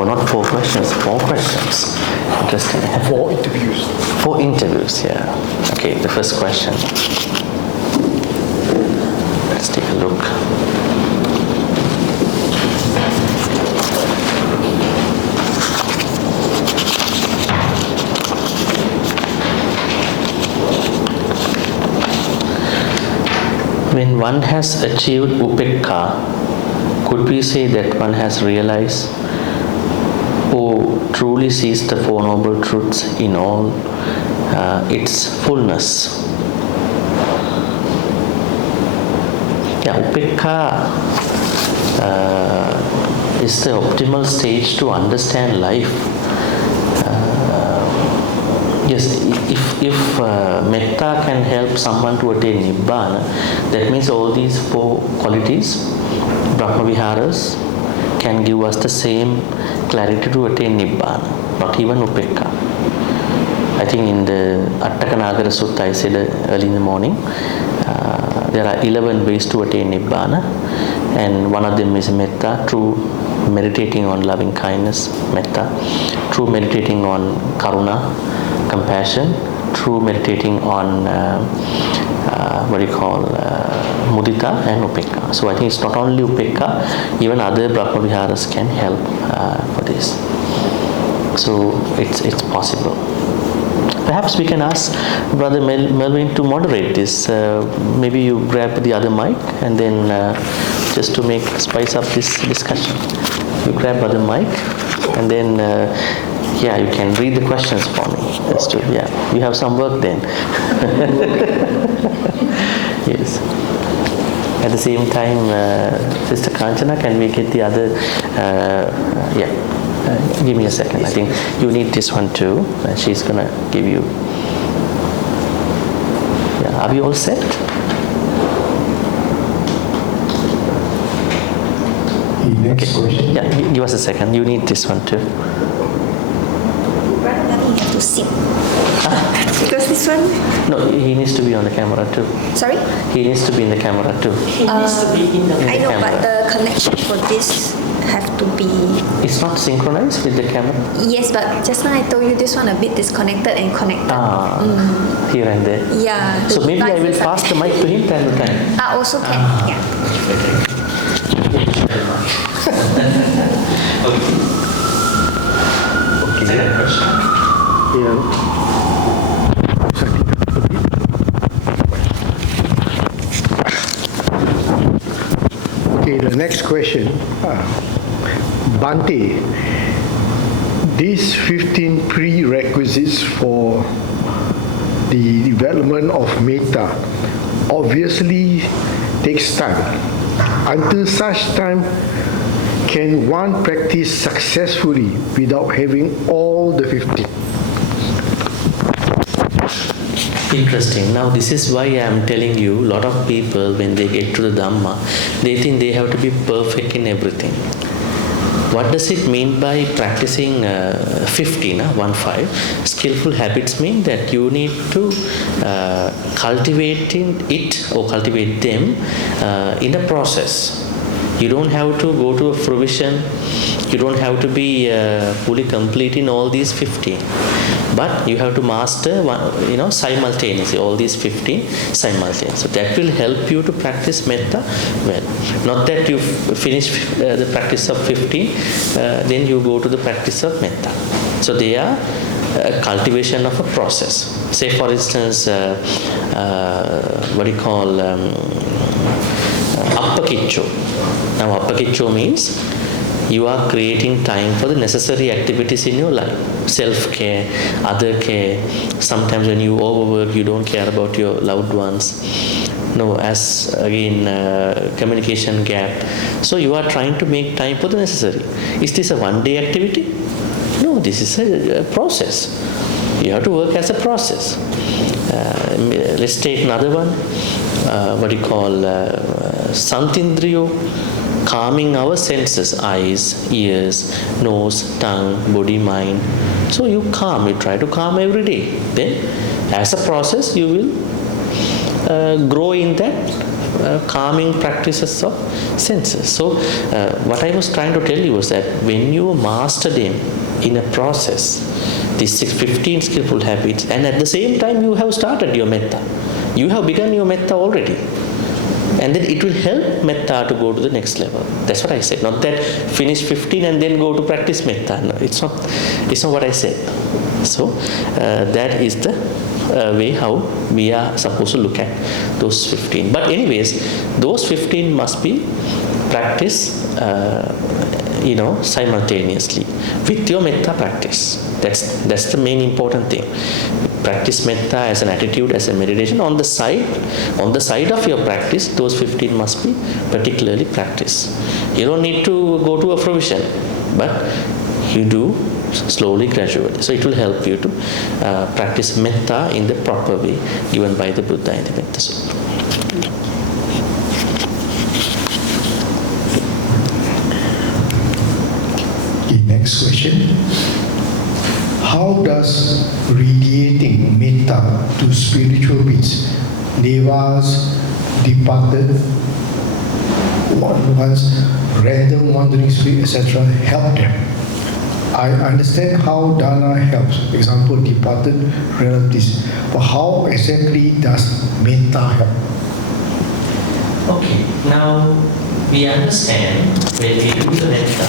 Oh, not 4 questions, 4 questions. Interesting. 4 interviews. 4 interviews, yeah. Okay, the first question. Let's take a look. When one has achieved upekkha, could we say that one has realized or truly sees the Four Noble Truths in all its fullness? Yeah, upekkha is the optimal stage to understand life. Yes, if metta can help someone to attain nibbana, that means all these 4 qualities, brahmaviharas, can give us the same clarity to attain nibbana, not even upekkha. I think in the Attakanagara Sutta I said early in the morning, there are 11 ways to attain nibbana, and one of them is metta, through meditating on loving kindness, metta, through meditating on karuna, compassion, through meditating on mudita and upekkha. So I think it's not only upekkha, even other brahmaviharas can help for this. So it's possible. Perhaps we can ask Brother Melvin to moderate this. Maybe you grab the other mic and then just to spice up this discussion. You grab other mic and then you can read the questions for me. You have some work then. Yes. At the same time, Sister Kanchana, can we get the other? Give me a second. I think you need this one too. She's gonna give you. Yeah. Are we all set? Next question. Yeah. Give us a second. You need this one too. You have to sit. Because this one. No, he needs to be on the camera too. Sorry? He needs to be in the camera too. He needs to be in the I know, camera. but the connection for this have to be. It's not synchronized with the camera. Yes, but just now I told you this one a bit disconnected and connected. Here and there. Yeah. So maybe I will devices are- pass the mic to him time to time. Also can. Yeah. Okay. Second question. Okay, the next question. Bhante, these 15 prerequisites for the development of metta obviously takes time. Until such time, can one practice successfully without having all the 15? Interesting. Now this is why I am telling you, a lot of people when they get to the Dhamma, they think they have to be perfect in everything. What does it mean by practicing 15? Skillful habits mean that you need to cultivate them in a process. You don't have to go to a fruition. You don't have to be fully complete in all these 15. But you have to master simultaneously, all these 15 simultaneously. So that will help you to practice metta well. Not that you finish the practice of 15, then you go to the practice of metta. So they are a cultivation of a process. Say for instance, appakiccho. Now appakiccho means you are creating time for the necessary activities in your life. Self-care, other care. Sometimes when you overwork, you don't care about your loved ones. As again, communication gap. So you are trying to make time for the necessary. Is this a one-day activity? No, this is a process. You have to work as a process. Let's take another one. Santindriyo, calming our senses, eyes, ears, nose, tongue, body, mind. So you try to calm every day. Then as a process you will grow in that calming practices of senses. So what I was trying to tell you was that when you master them in a process, these 15 skillful habits, and at the same time you have started your metta. You have begun your metta already. And then it will help metta to go to the next level. That's what I said. Not that finish 15 and then go to practice metta. No, it's not what I said. So that is the way how we are supposed to look at those 15. But anyways, those 15 must be practiced simultaneously with your metta practice. That's the main important thing. Practice metta as an attitude, as a meditation. On the side of your practice, those 15 must be particularly practiced. You don't need to go to a fruition, but you do slowly, gradually. So it will help you to practice metta in the proper way given by the Buddha in the Metta Sutta. Okay, next question. How does radiating metta to spiritual beings, devas, departed ones, random wandering spirits, etc., help them? I understand how dana helps, for example, departed relatives, but how exactly does metta help? Okay, now we understand when we do the metta,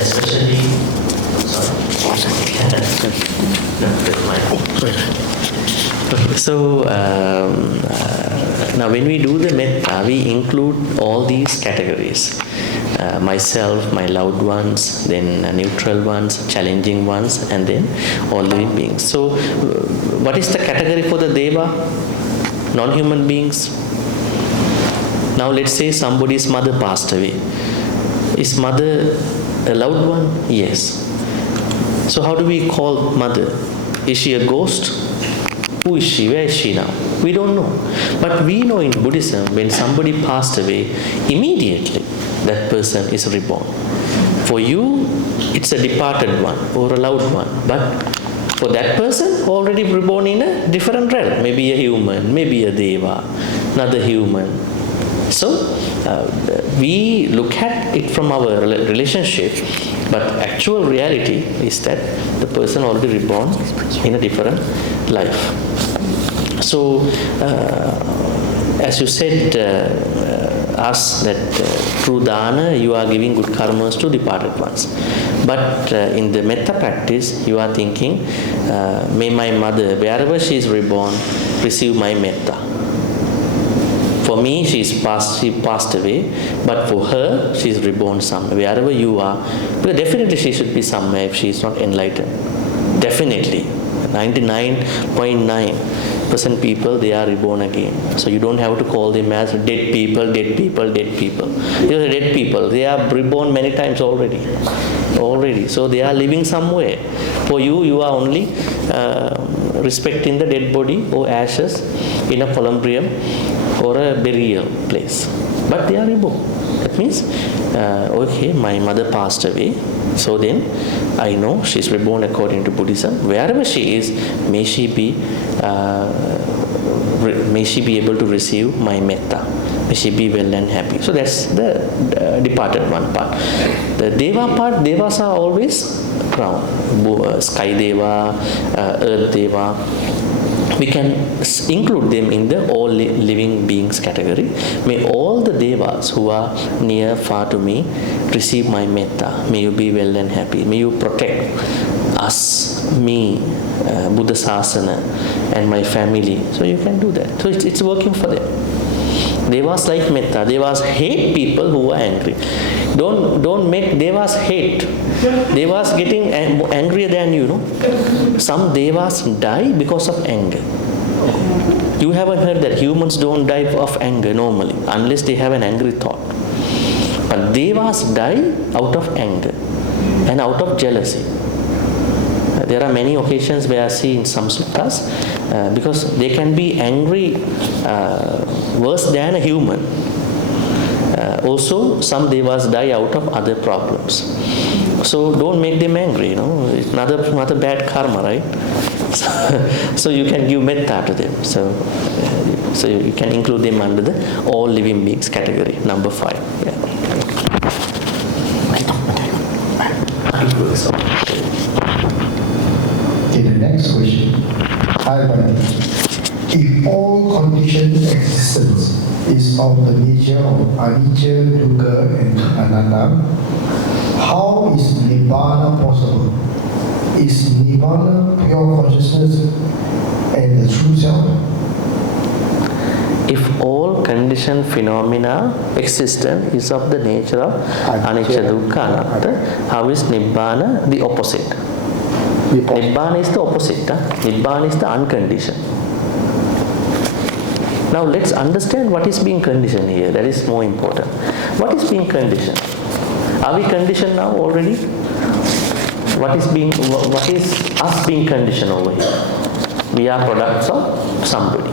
especially, Okay, so now when we do the metta, we include all these categories. Myself, my loved ones, then neutral ones, challenging ones, and then all living beings. So what is the category for the deva? Non-human beings. Now let's say somebody's mother passed away. Is mother a loved one? Yes. So how do we call mother? Is she a ghost? Who is she? Where is she now? We don't know. But we know in Buddhism, when somebody passed away, immediately that person is reborn. For you, it's a departed one or a loved one. But for that person, already reborn in a different realm. Maybe a human, maybe a deva, another human. So we look at it from our relationship, but actual reality is that the person already reborn in a different life. So as you said, us that through dana you are giving good karmas to departed ones. But in the metta practice, you are thinking, may my mother, wherever she is reborn, receive my metta. For me, she passed away, but for her, she is reborn somewhere, wherever you are. Because definitely she should be somewhere if she is not enlightened. Definitely. 99.9% people, they are reborn again. So you don't have to call them as dead people, dead people, dead people. These are dead people. They are reborn many times already. So they are living somewhere. For you, you are only respecting the dead body or ashes in a columbarium or a burial place. But they are reborn. That means, okay, my mother passed away. So then, I know she is reborn according to Buddhism. Wherever she is, may she be able to receive my metta. May she be well and happy. So that's the departed one part. The deva part, devas are always around. Sky deva, earth deva. We can include them in the all living beings category. May all the devas who are near, far to me receive my metta. May you be well and happy. May you protect us, me, Buddha Sasana, and my family. So you can do that. So it's working for them. Devas like metta. Devas hate people who are angry. Don't make devas hate. Devas getting angrier than you know. Some devas die because of anger. You haven't heard that humans don't die of anger normally, unless they have an angry thought. But devas die out of anger and out of jealousy. There are many occasions where I see in some suttas, because they can be angry worse than a human. Also, some devas die out of other problems. So don't make them angry, It's another bad karma, right? So you can give metta to them. So you can include them under the all living beings category, number 5. Yeah. Okay, the next question. Hi, Bhante. If all conditioned existence is of the nature of anicca, dukkha, and anatta, how is nibbana possible? Is nibbana pure consciousness and the true self? If all conditioned phenomena existence is of the nature of anicca, dukkha, anatta, how is nibbana the opposite? Nibbana is the opposite. Nibbana is the unconditioned. Now let's understand what is being conditioned here. That is more important. What is being conditioned? Are we conditioned now already? What is us being conditioned over here? We are products of somebody,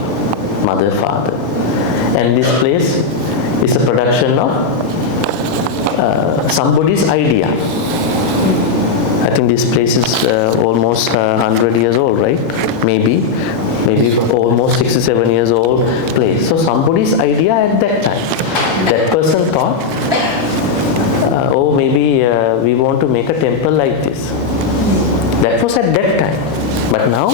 mother, father. And this place is a production of somebody's idea. I think this place is almost 100 years old, right? Maybe almost 67 years old place. So somebody's idea at that time. That person thought, maybe we want to make a temple like this. That was at that time. But now,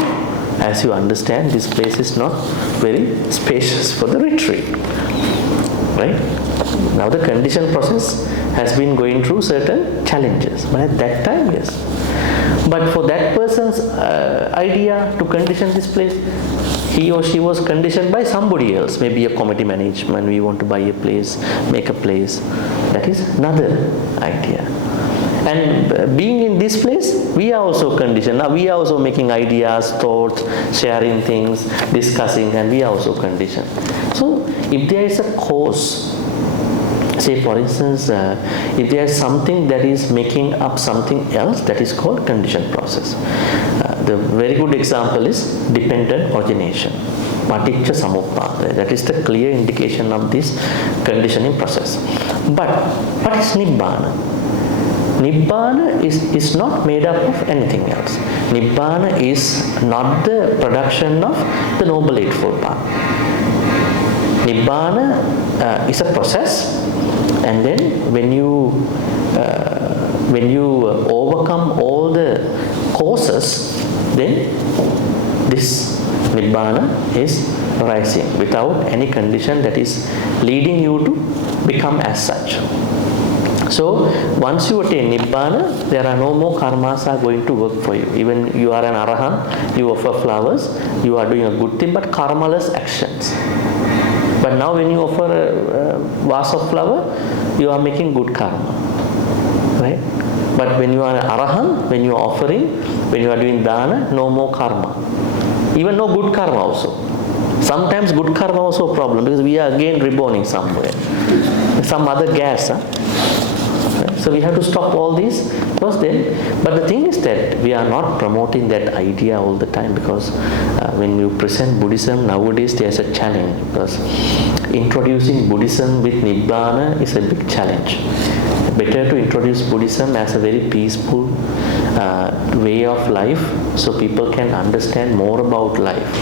as you understand, this place is not very spacious for the retreat. Right? Now the condition process has been going through certain challenges. But at that time, yes. But for that person's idea to condition this place, he or she was conditioned by somebody else, maybe a committee management, we want to buy a place, make a place. That is another idea. And being in this place, we are also conditioned. Now we are also making ideas, thoughts, sharing things, discussing, and we are also conditioned. So if there is a cause, say for instance, if there is something that is making up something else, that is called conditioned process. The very good example is dependent origination. Paticca samuppada. That is the clear indication of this conditioning process. But what is Nibbana? Nibbana is not made up of anything else. Nibbana is not the production of the Noble Eightfold Path. Nibbana is a process, and then when you overcome all the causes, then this Nibbana is rising without any condition that is leading you to become as such. So once you attain Nibbana, there are no more karmas are going to work for you. Even you are an Arahant, you offer flowers, you are doing a good thing, but karmaless actions. But now when you offer a vase of flower, you are making good karma. Right? But when you are an Arahant, when you are offering, when you are doing dana, no more karma. Even no good karma also. Sometimes good karma also a problem because we are again reborning somewhere. Some other gas. So we have to stop all these because then, but the thing is that we are not promoting that idea all the time because when you present Buddhism nowadays there's a challenge because introducing Buddhism with Nibbana is a big challenge. Better to introduce Buddhism as a very peaceful way of life so people can understand more about life.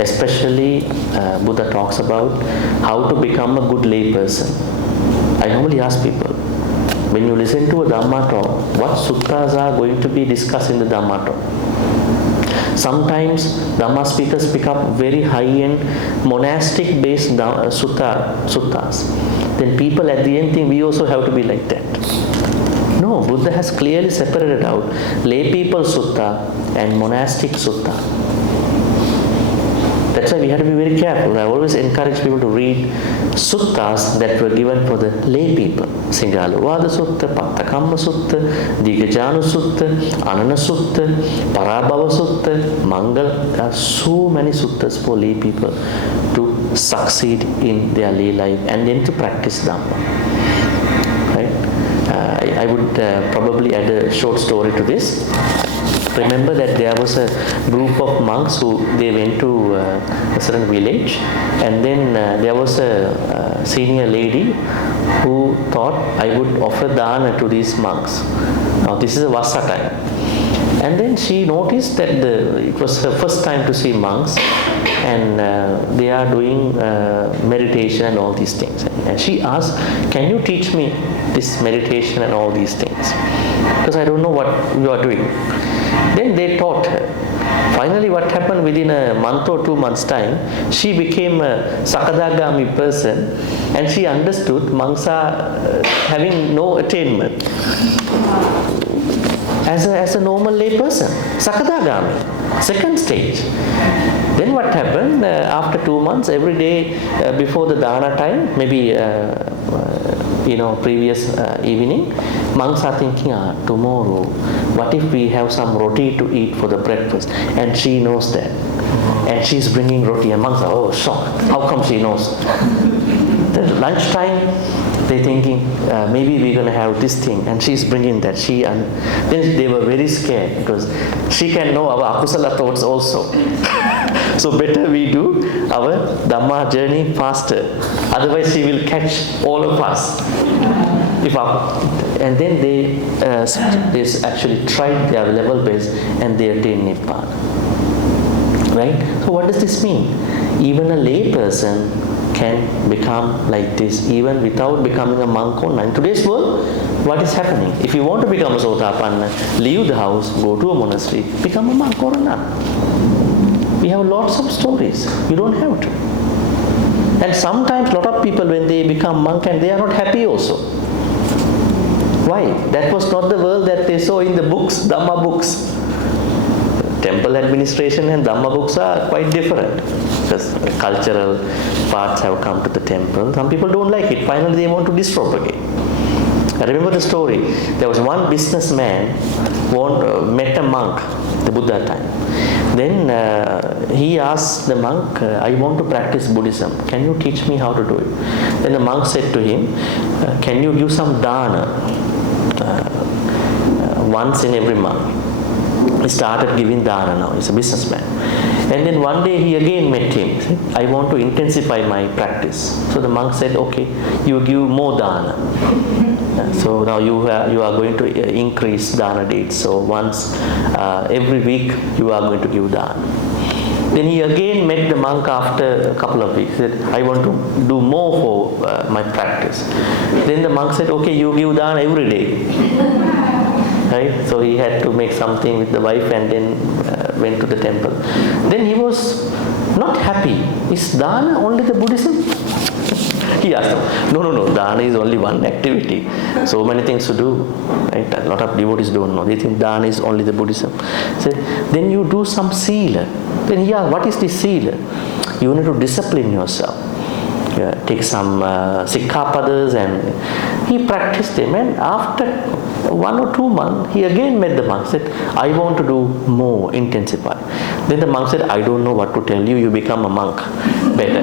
Especially Buddha talks about how to become a good lay person. I normally ask people, when you listen to a Dhamma talk, what suttas are going to be discussed in the Dhamma talk? Sometimes Dhamma speakers pick up very high-end monastic-based suttas. Then people at the end think we also have to be like that. No, Buddha has clearly separated out lay people sutta and monastic sutta. That's why we have to be very careful. I always encourage people to read suttas that were given for the lay people. Singaluvada Sutta, Pattakamma Sutta, Digajanu Sutta, Anana Sutta, Parabhava Sutta, Mangal. There are so many suttas for lay people to succeed in their lay life and then to practice Dhamma. Right? I would probably add a short story to this. Remember that there was a group of monks who they went to a certain village, and then there was a senior lady who thought I would offer dana to these monks. Now this is a Vasa time. And then she noticed that it was her first time to see monks, and they are doing meditation and all these things. And she asked, can you teach me this meditation and all these things? Because I don't know what you are doing. Then they taught her. Finally, what happened within a month or 2 months' time, she became a Sakadagami person, and she understood monks are having no attainment. As a normal lay person, Sakadagami, second stage. Then what happened, after 2 months, every day before the dana time, maybe previous evening, monks are thinking, tomorrow, what if we have some roti to eat for the breakfast? And she knows that. And she's bringing roti, and monks are, oh, shocked. How come she knows? The lunchtime, they're thinking, maybe we're going to have this thing, and she's bringing that. Then they were very scared, because she can know our akusala thoughts also. So better we do our Dhamma journey faster. Otherwise she will catch all of us. And then they actually tried their level best, and they attained Nibbana. Right? So what does this mean? Even a lay person can become like this, even without becoming a monk or nun. In today's world, what is happening? If you want to become a Sotapanna, leave the house, go to a monastery, become a monk or a nun. We have lots of stories. You don't have to. And sometimes a lot of people, when they become monk, and they are not happy also. Why? That was not the world that they saw in the books, Dhamma books. Temple administration and Dhamma books are quite different, because cultural parts have come to the temple. Some people don't like it. Finally, they want to dispropagate. I remember the story. There was one businessman met a monk, the Buddha time. Then he asked the monk, I want to practice Buddhism. Can you teach me how to do it? Then the monk said to him, can you give some dana once in every month? He started giving dana now. He's a businessman. And then one day he again met him. He said, I want to intensify my practice. So the monk said, okay, you give more dana. So now you are going to increase dana dates. So once every week you are going to give dana. Then he again met the monk after a couple of weeks. He said, I want to do more for my practice. Then the monk said, okay, you give dana every day. Right? So he had to make something with the wife, and then went to the temple. Then he was not happy. Is dana only the Buddhism? He asked him, no, dana is only one activity. So many things to do. Right? A lot of devotees don't know. They think dana is only the Buddhism. So then you do some sila. Then what is the sila? You need to discipline yourself. Take some sikkhapadas, and he practiced them. And after 1 or 2 months, he again met the monk. Said, I want to do more, intensify. Then the monk said, I don't know what to tell you. You become a monk. Better.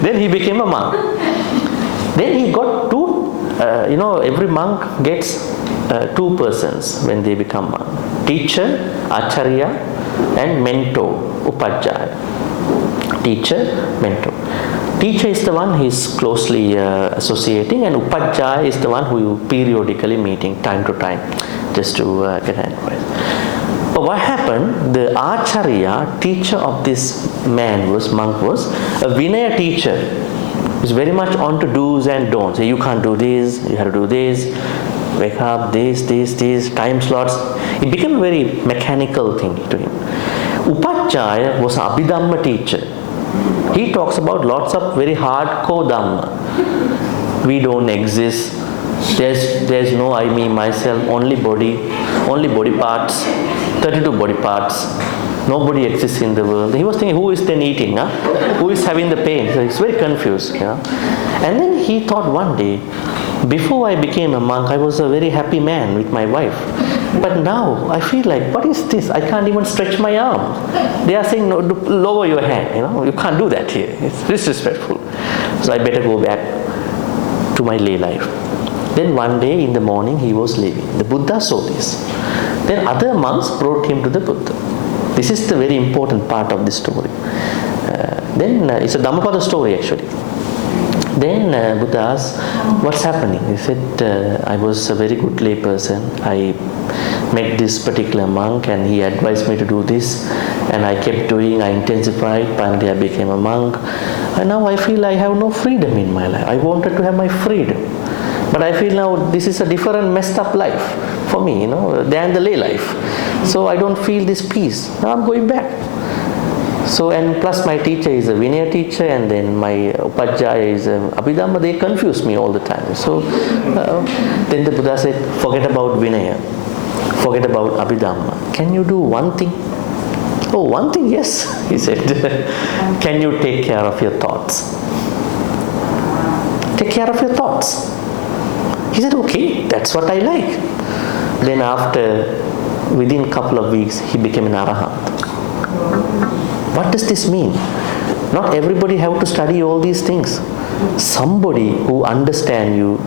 Then he became a monk. Then he got every monk gets 2 persons when they become monk. Teacher, acharya, and mentor, upajjhaya. Teacher, mentor. Teacher is the one he is closely associating, and upajjhaya is the one who you periodically meeting time to time, just to get advice. But what happened? The acharya, teacher of this monk was a Vinaya teacher. He's very much on to do's and don'ts. You can't do this, you have to do this, wake up, this, time slots. It became a very mechanical thing to him. Upajjhaya was an Abhidhamma teacher. He talks about lots of very hardcore Dhamma. We don't exist. There's no I, me, myself, only body parts, 32 body parts. Nobody exists in the world. He was thinking, who is then eating? Huh? Who is having the pain? So he's very confused. And then he thought one day, before I became a monk, I was a very happy man with my wife. But now I feel like, what is this? I can't even stretch my arms. They are saying, no, lower your hand. You can't do that here. It's disrespectful. So I better go back to my lay life. Then one day in the morning he was leaving. The Buddha saw this. Then other monks brought him to the Buddha. This is the very important part of this story. Then it's a Dhammapada story actually. Then Buddha asked, what's happening? He said, I was a very good lay person. I met this particular monk and he advised me to do this, and I kept doing, I intensified, finally I became a monk, and now I feel I have no freedom in my life. I wanted to have my freedom, but I feel now this is a different messed up life for me, than the lay life. So I don't feel this peace. Now I'm going back. So, and plus my teacher is a Vinaya teacher, and then my Upajjhaya is Abhidhamma. They confuse me all the time. So then the Buddha said, forget about Vinaya, forget about Abhidhamma. Can you do one thing? Oh, one thing, yes, he said. Can you take care of your thoughts? Take care of your thoughts. He said, okay, that's what I like. Then within a couple of weeks, he became an Arahant. What does this mean? Not everybody have to study all these things. Somebody who understands you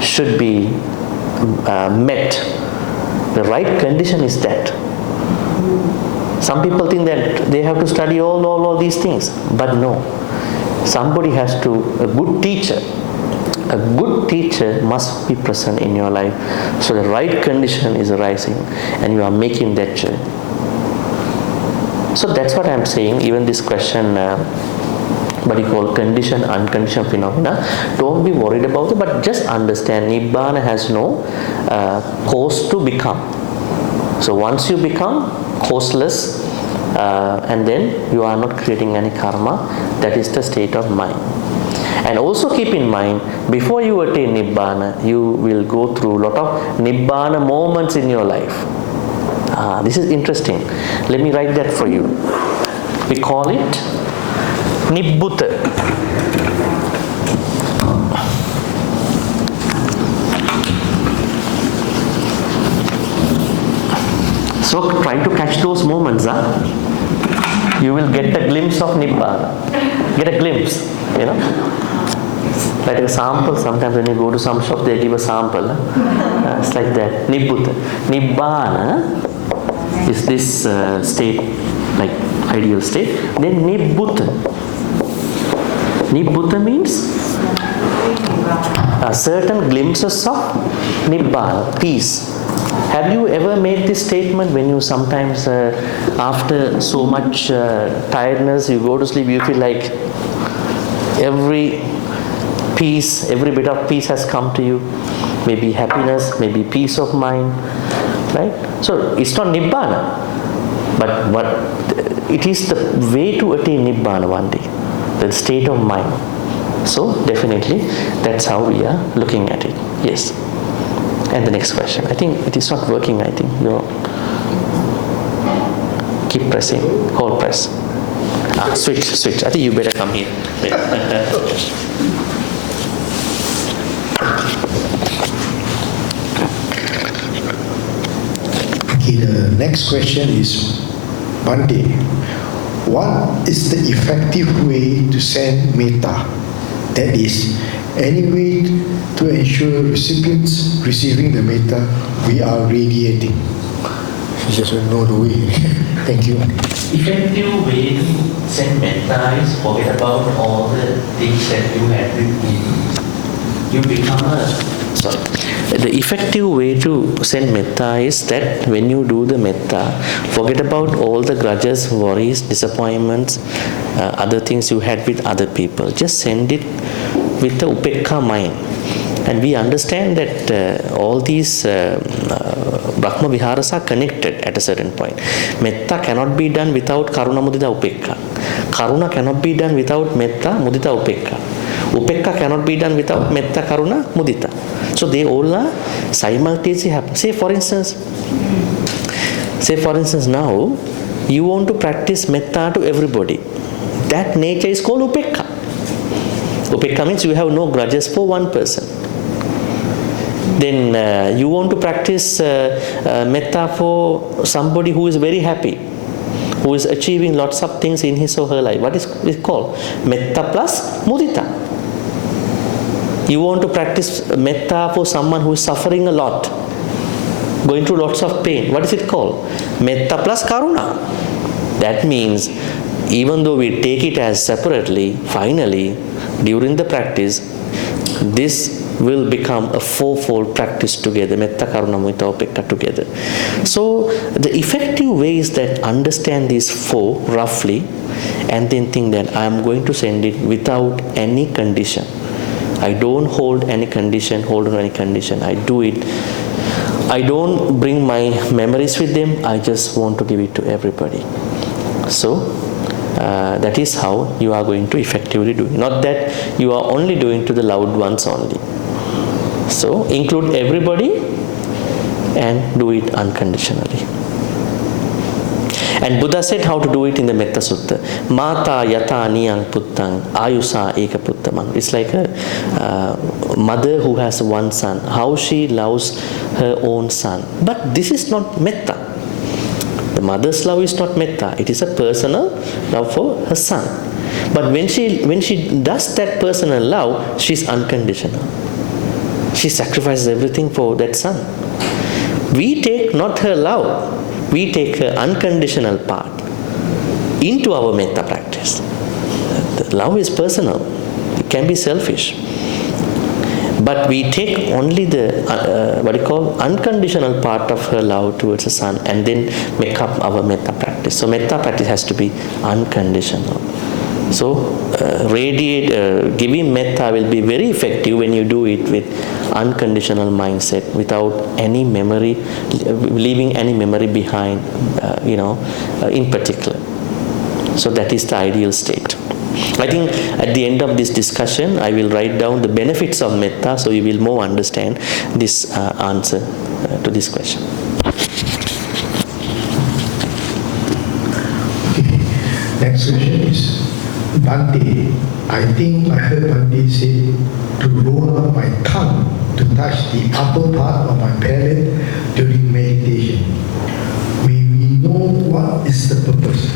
should be met. The right condition is that. Some people think that they have to study all these things, but no. Somebody has to, a good teacher must be present in your life. So the right condition is arising and you are making that journey. So that's what I'm saying. Even this question, what you call conditioned, unconditioned phenomena, don't be worried about it, but just understand Nibbana has no cause to become. So once you become causeless, and then you are not creating any karma, that is the state of mind. And also keep in mind, before you attain Nibbana, you will go through a lot of Nibbana moments in your life. This is interesting. Let me write that for you. We call it Nibbutta. So try to catch those moments. You will get a glimpse of Nibbana. Get a glimpse, Like a sample, sometimes when you go to some shop, they give a sample. It's like that. Nibbutta. Nibbana is this state, like ideal state. Then Nibbutta. Nibbutta means certain glimpses of Nibbana, peace. Have you ever made this statement when you sometimes, after so much tiredness, you go to sleep, you feel like every bit of peace has come to you? Maybe happiness, maybe peace of mind, right? So it's not Nibbana, but it is the way to attain Nibbana one day, the state of mind. So definitely that's how we are looking at it. Yes. And the next question. I think it is not working, I think. Keep pressing. Hold press. Switch. I think you better come here. Okay, the next question is, Bhante, what is the effective way to send metta? That is, any way to ensure recipients receiving the metta we are radiating? She just went know the way. Thank you. Effective way to send metta is forget about all the things that you had with me. You become the effective way to send metta is that when you do the metta, forget about all the grudges, worries, disappointments, other things you had with other people. Just send it with the upekkha mind. And we understand that all these Brahma Viharas are connected at a certain point. Metta cannot be done without Karuna Mudita Upekkha. Karuna cannot be done without Metta Mudita Upekkha. Upekkha cannot be done without Metta Karuna Mudita. So they all are simultaneously happen. Say for instance now, you want to practice Metta to everybody. That nature is called Upekkha. Upekkha means you have no grudges for one person. Then you want to practice metta for somebody who is very happy, who is achieving lots of things in his or her life. What is it called? Metta plus mudita. You want to practice metta for someone who is suffering a lot, going through lots of pain. What is it called? Metta plus karuna. That means even though we take it as separately, finally during the practice, this will become a fourfold practice together, metta, karuna, mudita, upekkha together. So the effective way is that understand these four roughly, and then think that I am going to send it without any condition. I don't hold any condition, hold on any condition. I do it. I don't bring my memories with them. I just want to give it to everybody. So that is how you are going to effectively do it. Not that you are only doing to the loved ones only. So include everybody and do it unconditionally. And Buddha said how to do it in the Metta Sutta. Mata yata niyang puttang ayusa eka puttamang. It's like a mother who has one son, how she loves her own son. But this is not Metta. The mother's love is not Metta. It is a personal love for her son. But when she does that personal love, she's unconditional. She sacrifices everything for that son. We take not her love, we take her unconditional part into our metta practice. The love is personal. It can be selfish. But we take only the unconditional part of her love towards the son and then make up our metta practice. So metta practice has to be unconditional. So giving metta will be very effective when you do it with unconditional mindset, without any memory, leaving any memory behind, in particular. So that is the ideal state. I think at the end of this discussion, I will write down the benefits of metta, so you will more understand this answer to this question. Okay. Next question is Bhante. I think I heard Bhante say to roll up my tongue to touch the upper part of my palate during meditation. May we know what is the purpose?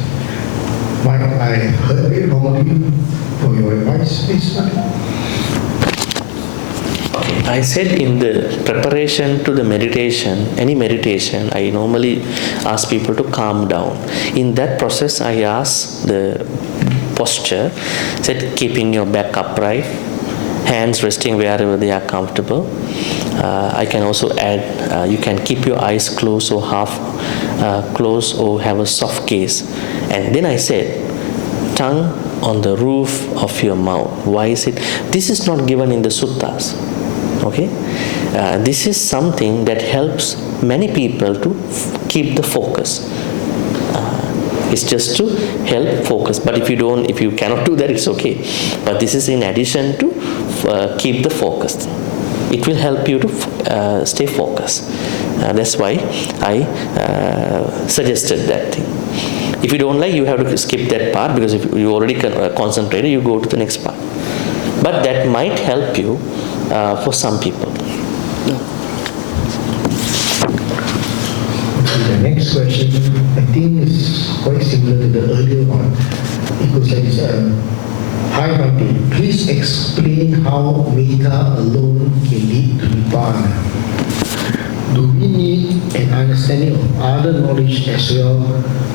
Might I heard it wrongly? For your advice, please. Okay. I said in the preparation to the meditation, any meditation, I normally ask people to calm down. In that process, I ask the posture, said keeping your back upright, hands resting wherever they are comfortable. I can also add, you can keep your eyes closed or half closed or have a soft gaze. And then I said, tongue on the roof of your mouth. Why is it? This is not given in the suttas. Okay? This is something that helps many people to keep the focus. It's just to help focus. But if you cannot do that, it's okay. But this is in addition to keep the focus. It will help you to stay focused. That's why I suggested that thing. If you don't like, you have to skip that part, because if you already concentrated, you go to the next part. But that might help you for some people. The next question, I think, is quite similar to the earlier one. It goes like this. Hi Bhante, please explain how metta alone can lead to Nibbana. Do we need an understanding of other knowledge as well,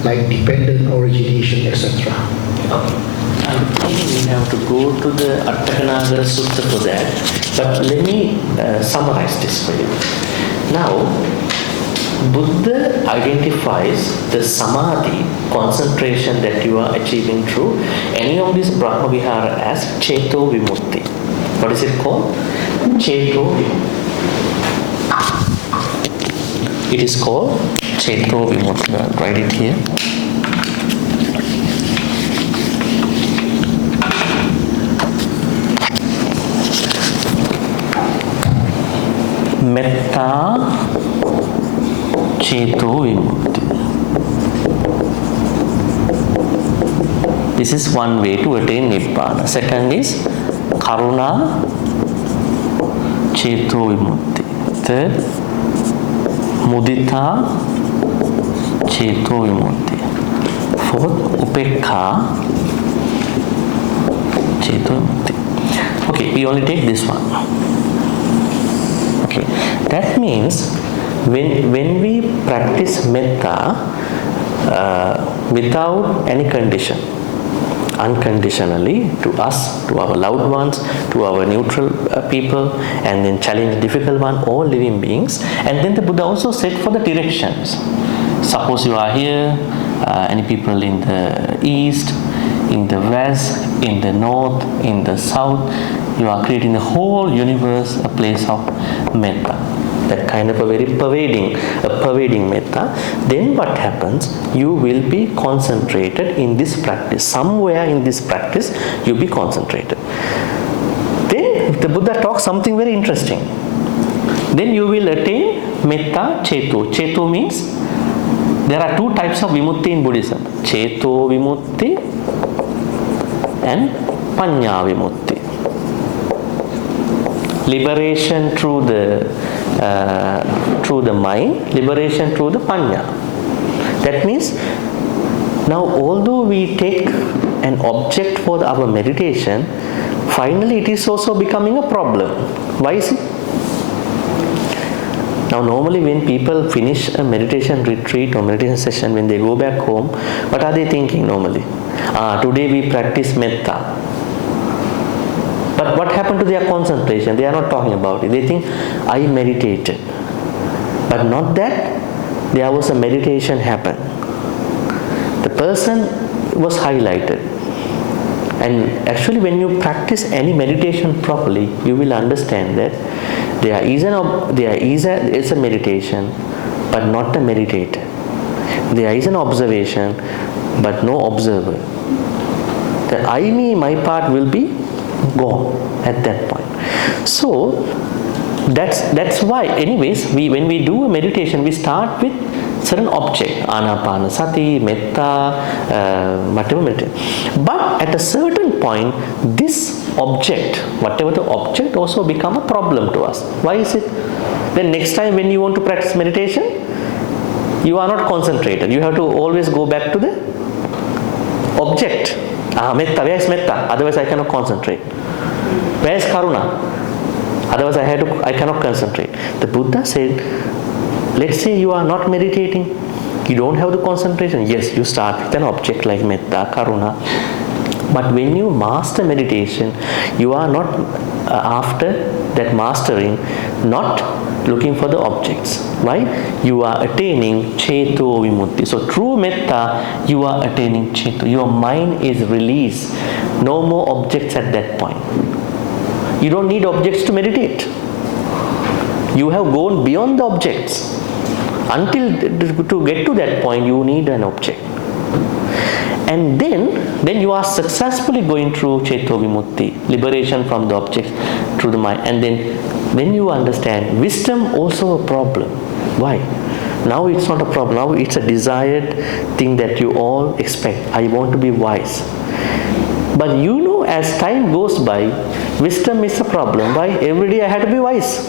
like dependent origination, etc.? I think we have to go to the Atthakanagar Sutta for that. But let me summarize this for you. Now, Buddha identifies the samadhi, concentration that you are achieving through any of these Brahma Vihara as Cheto Vimutti. What is it called? Cheto Vimutti. It is called Cheto Vimutti. I'll write it here. Metta Cheto Vimutti. This is one way to attain Nibbana. Second is Karuna Cheto Vimutti. Third, Mudita Cheto Vimutti. Fourth, Upekkha Cheto Vimutti. Okay, we only take this one. Okay, that means when we practice metta without any condition, unconditionally to us, to our loved ones, to our neutral people, and then challenge the difficult one, all living beings. And then the Buddha also said for the directions. Suppose you are here, any people in the east, in the west, in the north, in the south, you are creating the whole universe a place of metta. That kind of a very pervading metta. Then what happens? You will be concentrated in this practice. Somewhere in this practice, you'll be concentrated. Then the Buddha talks something very interesting. Then you will attain metta cheto. Cheto means there are two types of vimutti in Buddhism. Cheto vimutti and panya vimutti. Liberation through the mind, liberation through the panya. That means now although we take an object for our meditation, finally it is also becoming a problem. Why is it? Now normally when people finish a meditation retreat or meditation session, when they go back home, what are they thinking normally? Today we practice metta. But what happened to their concentration? They are not talking about it. They think, I meditated. But not that there was a meditation happen. The person was highlighted. And actually when you practice any meditation properly, you will understand that it's a meditation, but not a meditator. There is an observation, but no observer. The I, me, my part will be gone at that point. So that's why anyways when we do a meditation, we start with certain object, anapanasati, metta, whatever meditation. But at a certain point, this object, whatever the object, also become a problem to us. Why is it? Then next time when you want to practice meditation, you are not concentrated. You have to always go back to the object. Metta, where is metta? Otherwise I cannot concentrate. Where is karuna? Otherwise I cannot concentrate. The Buddha said, let's say you are not meditating. You don't have the concentration. Yes, you start with an object like metta, karuna. But when you master meditation, you are not, after that mastering, not looking for the objects. Why? You are attaining cheto vimutti. So through metta, you are attaining cheto. Your mind is released. No more objects at that point. You don't need objects to meditate. You have gone beyond the objects. Until to get to that point, you need an object. And then you are successfully going through cheto vimutti, liberation from the objects through the mind. And then you understand wisdom also a problem. Why? Now it's not a problem. Now it's a desired thing that you all expect. I want to be wise. But you know, as time goes by, wisdom is a problem. Why? Every day I had to be wise.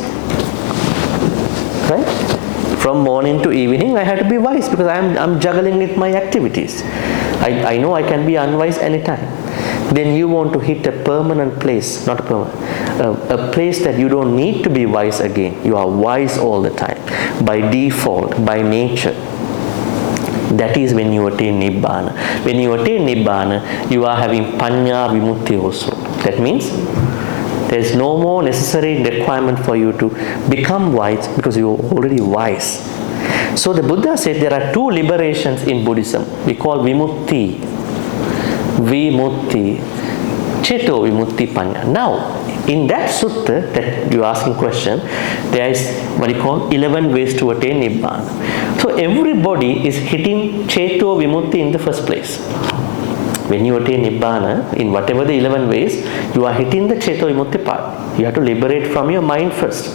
Right? From morning to evening I had to be wise because I'm juggling with my activities. I know I can be unwise anytime. Then you want to hit a permanent place, not a permanent, a place that you don't need to be wise again. You are wise all the time, by default, by nature. That is when you attain Nibbana. When you attain Nibbana, you are having Panya Vimutti also. That means there is no more necessary requirement for you to become wise because you are already wise. So the Buddha said there are two liberations in Buddhism. We call Vimutti, Cheto Vimutti Panya. Now, in that sutta that you are asking question, there is what you call 11 ways to attain Nibbana. So everybody is hitting Cheto Vimutti in the first place. When you attain Nibbana, in whatever the 11 ways, you are hitting the Cheto Vimutti part. You have to liberate from your mind first.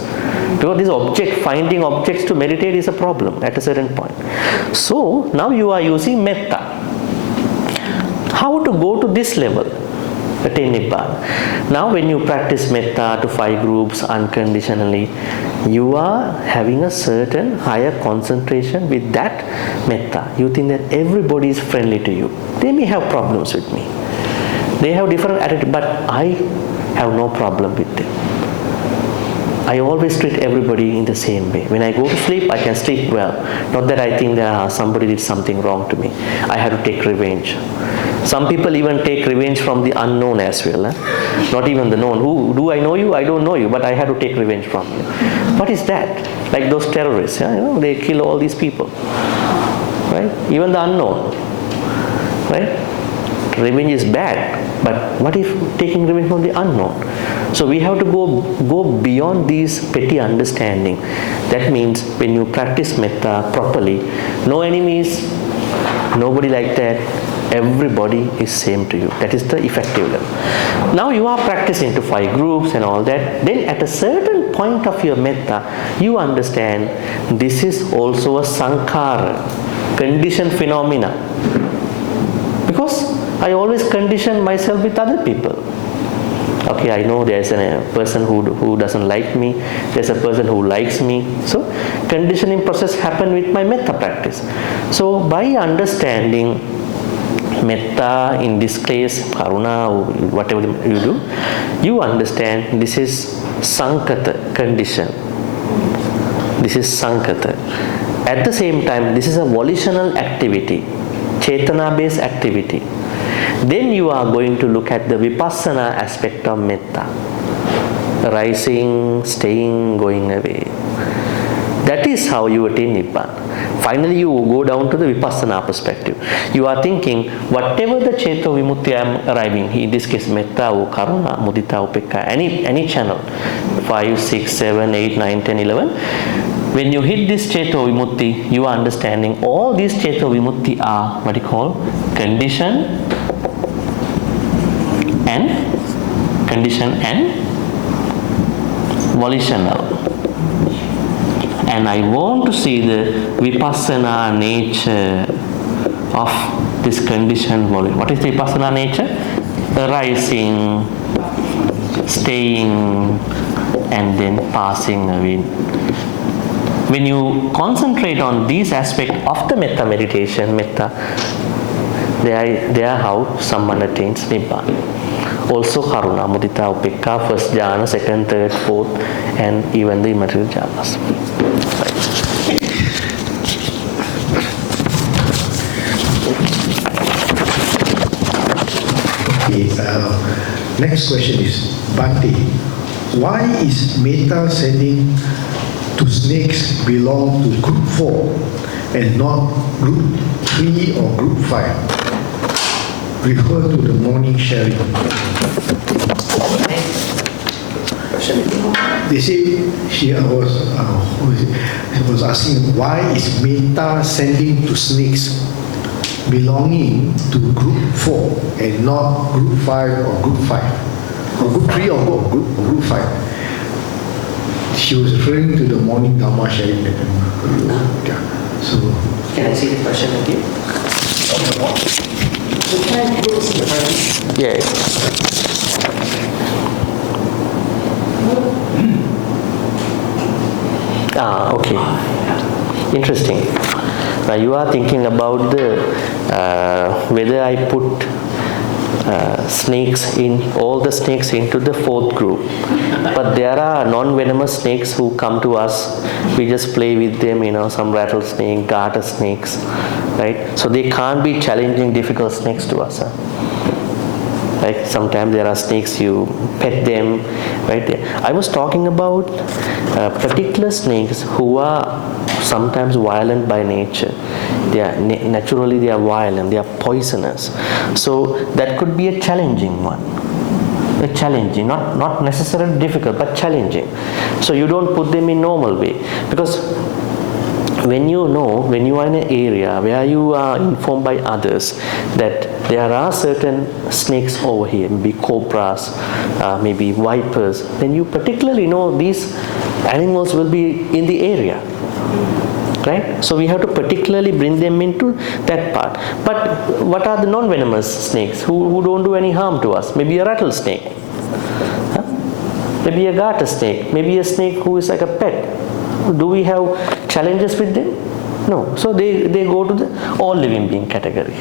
Because this finding objects to meditate is a problem at a certain point. So now you are using metta. How to go to this level? Attain Nibbana. Now when you practice metta to 5 groups unconditionally, you are having a certain higher concentration with that metta. You think that everybody is friendly to you. They may have problems with me. They have different attitude, but I have no problem with them. I always treat everybody in the same way. When I go to sleep, I can sleep well. Not that I think that somebody did something wrong to me. I have to take revenge. Some people even take revenge from the unknown as well. Not even the known. Who do I know you? I don't know you, but I have to take revenge from you. What is that? Like those terrorists, they kill all these people. Right? Even the unknown. Right? Revenge is bad, but what if taking revenge from the unknown? So we have to go beyond these petty understanding. That means when you practice metta properly, no enemies, nobody like that. Everybody is same to you. That is the effective level. Now you are practicing to 5 groups and all that. Then at a certain point of your metta, you understand this is also a sankhara, conditioned phenomena. Because I always condition myself with other people. Okay, I know there's a person who doesn't like me, there's a person who likes me. So conditioning process happen with my metta practice. So by understanding metta, in this case karuna, or whatever you do, you understand this is sankata, condition. This is sankata. At the same time, this is a volitional activity, chetana based activity. Then you are going to look at the vipassana aspect of metta. Rising, staying, going away. That is how you attain Nibbana. Finally, you go down to the vipassana perspective. You are thinking, whatever the Cheto Vimutti I am arriving, in this case, metta or karuna, mudita, upekka, any channel, 5, 6, 7, 8, 9, 10, 11, when you hit this Cheto Vimutti, you are understanding all these Cheto Vimutti are what you call condition and volitional. And I want to see the vipassana nature of this conditioned volition. What is the vipassana nature? Arising, staying, and then passing away. When you concentrate on these aspects of the metta meditation, they are how someone attains Nibbana. Also karuna, mudita, upekka, first jhana, second, third, fourth, and even the immaterial jhanas. Okay, next question is, Bhante, why is metta sending to snakes belong to group 4 and not group 3 or group 5? Refer to the morning sharing. They say she was asking, why is metta sending to snakes belonging to group 4 and not group 5 or group 5 or group 3 or group 5? She was referring to the morning Dhamma sharing. So, can I see the question again? Yeah. Okay. Interesting. Now you are thinking about the whether I put all the snakes into the 4th group. But there are non-venomous snakes who come to us. We just play with them, some rattlesnake, garter snakes, right? So they can't be challenging, difficult snakes to us. Like sometimes there are snakes, you pet them, right? I was talking about particular snakes who are sometimes violent by nature. Naturally they are violent, they are poisonous. So that could be a challenging one. Challenging, not necessarily difficult, but challenging. So you don't put them in normal way, because when you are in an area where you are informed by others that there are certain snakes over here, maybe cobras, maybe vipers, then you particularly know these animals will be in the area. Right? So we have to particularly bring them into that part. But what are the non-venomous snakes who don't do any harm to us? Maybe a rattlesnake, maybe a garter snake, maybe a snake who is like a pet. Do we have challenges with them? No. So they go to the all living being category.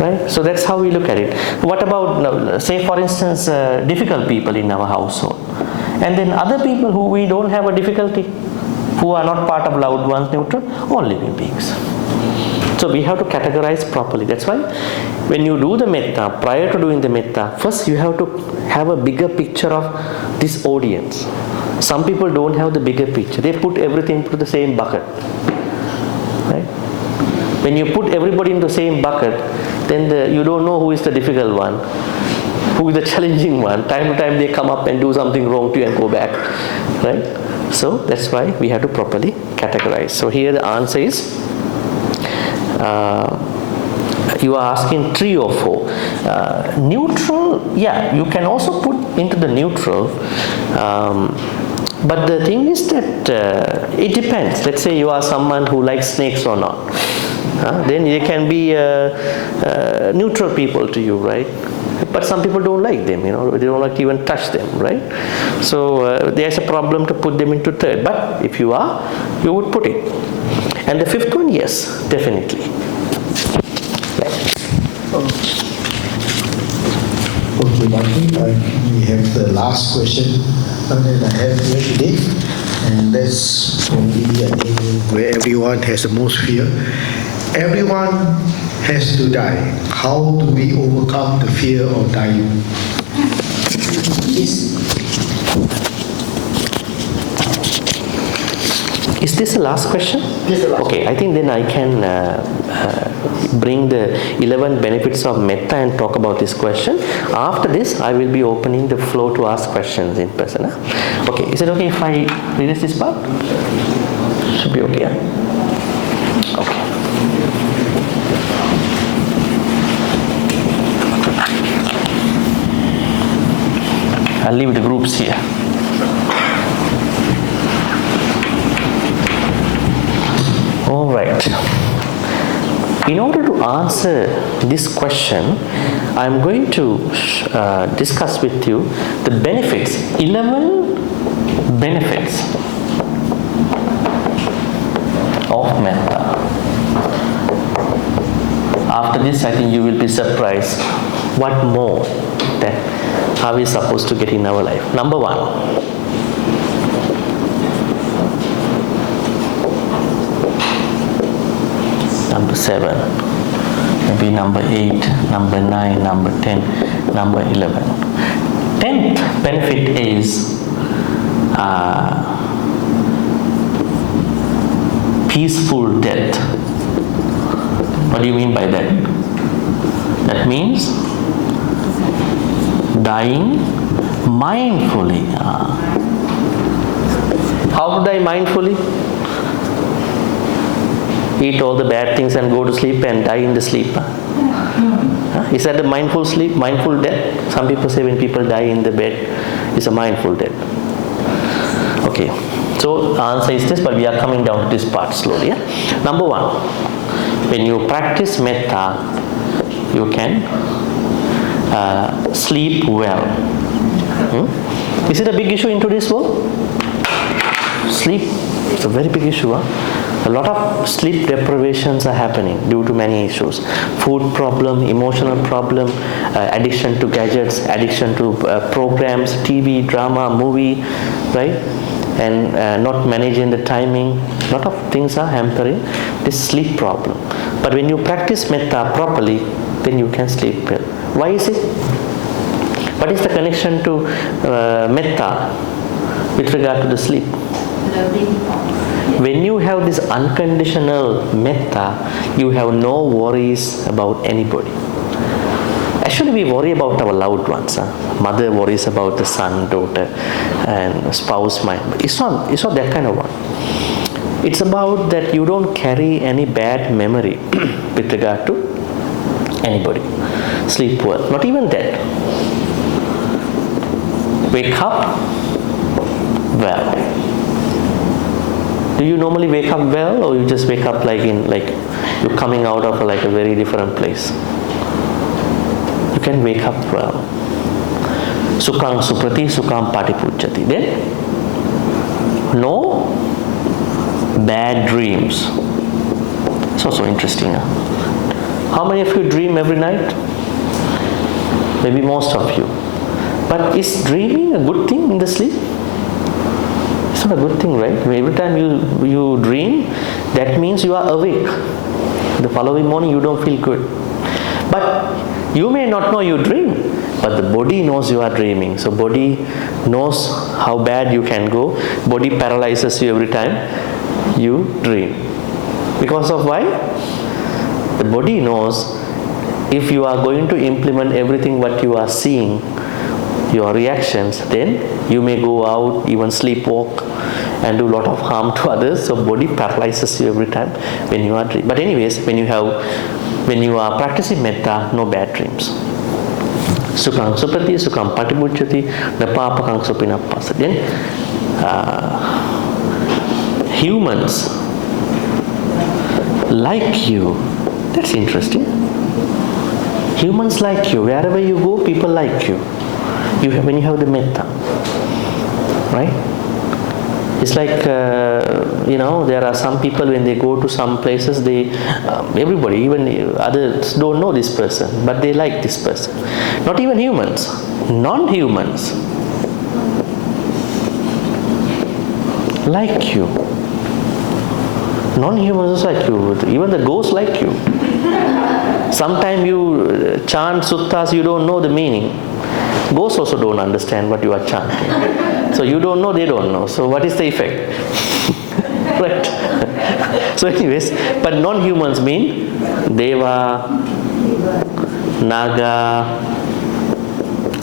Right? So that's how we look at it. What about, say for instance, difficult people in our household, and then other people who we don't have a difficulty, who are not part of loved ones, neutral, all living beings. So we have to categorize properly. That's why when you do the metta, prior to doing the metta, first you have to have a bigger picture of this audience. Some people don't have the bigger picture. They put everything into the same bucket. Right? When you put everybody in the same bucket, then you don't know who is the difficult one, who is the challenging one. Time to time they come up and do something wrong to you and go back. Right? So that's why we have to properly categorize. So here the answer is, you are asking 3 or 4. Neutral, yeah, you can also put into the neutral. But the thing is that it depends. Let's say you are someone who likes snakes or not. Then they can be neutral people to you, right? But some people don't like them, they don't like to even touch them, right? So there's a problem to put them into 3rd. But if you are, you would put it. And the 5th one, yes, definitely. Okay, Bhante, we have the last question that I have here today, and that's probably where everyone has the most fear. Everyone has to die. How do we overcome the fear of dying? Is this the last question? This is the last. Okay, I think then I can bring the 11 benefits of metta and talk about this question. After this, I will be opening the floor to ask questions in person. Okay, is it okay if I read this part? Should be okay, yeah? Okay. I'll leave the groups here. All right. In order to answer this question, I'm going to discuss with you the benefits, 11 benefits of metta. After this, I think you will be surprised what more that are we supposed to get in our life. Number 1. Number 7, maybe number 8, number 9, number 10, number 11. 10th benefit is peaceful death. What do you mean by that? That means dying mindfully. How to die mindfully? Eat all the bad things and go to sleep and die in the sleep. Is that a mindful sleep, mindful death? Some people say when people die in the bed, it's a mindful death. Okay, so the answer is this, but we are coming down to this part slowly. Yeah? Number 1, when you practice metta, you can sleep well. Is it a big issue in today's world? Sleep, it's a very big issue. A lot of sleep deprivations are happening due to many issues. Food problem, emotional problem, addiction to gadgets, addiction to programs, TV, drama, movie, right? And not managing the timing. A lot of things are hampering this sleep problem. But when you practice metta properly, then you can sleep well. Why is it? What is the connection to metta with regard to the sleep? When you have this unconditional metta, you have no worries about anybody. Actually, we worry about our loved ones. Mother worries about the son, daughter, and spouse. It's not that kind of one. It's about that you don't carry any bad memory with regard to anybody. Sleep well. Not even that. Wake up well. Do you normally wake up well, or you just wake up like you're coming out of a very different place? You can wake up well. Sukhang suprati, sukhang patipujjati. Then, no bad dreams. It's also interesting. How many of you dream every night? Maybe most of you. But is dreaming a good thing in the sleep? It's not a good thing, right? Every time you dream, that means you are awake. The following morning you don't feel good. But you may not know you dream, but the body knows you are dreaming. So body knows how bad you can go. Body paralyzes you every time you dream. Because of why? The body knows if you are going to implement everything what you are seeing, your reactions, then you may go out, even sleepwalk, and do a lot of harm to others. So body paralyzes you every time when you are dreaming. But anyways, when you are practicing metta, no bad dreams. Sukhang supati, sukhang patibujjati, napapakang supinappasa. Then humans like you. That's interesting. Humans like you. Wherever you go, people like you. When you have the metta, right? It's like, there are some people when they go to some places, everybody, even others don't know this person, but they like this person. Not even humans, non-humans like you. Non-humans like you. Even the ghosts like you. Sometimes you chant suttas, you don't know the meaning. Ghosts also don't understand what you are chanting. So you don't know, they don't know. So what is the effect? Right? So anyways, but non-humans mean Deva, Naga,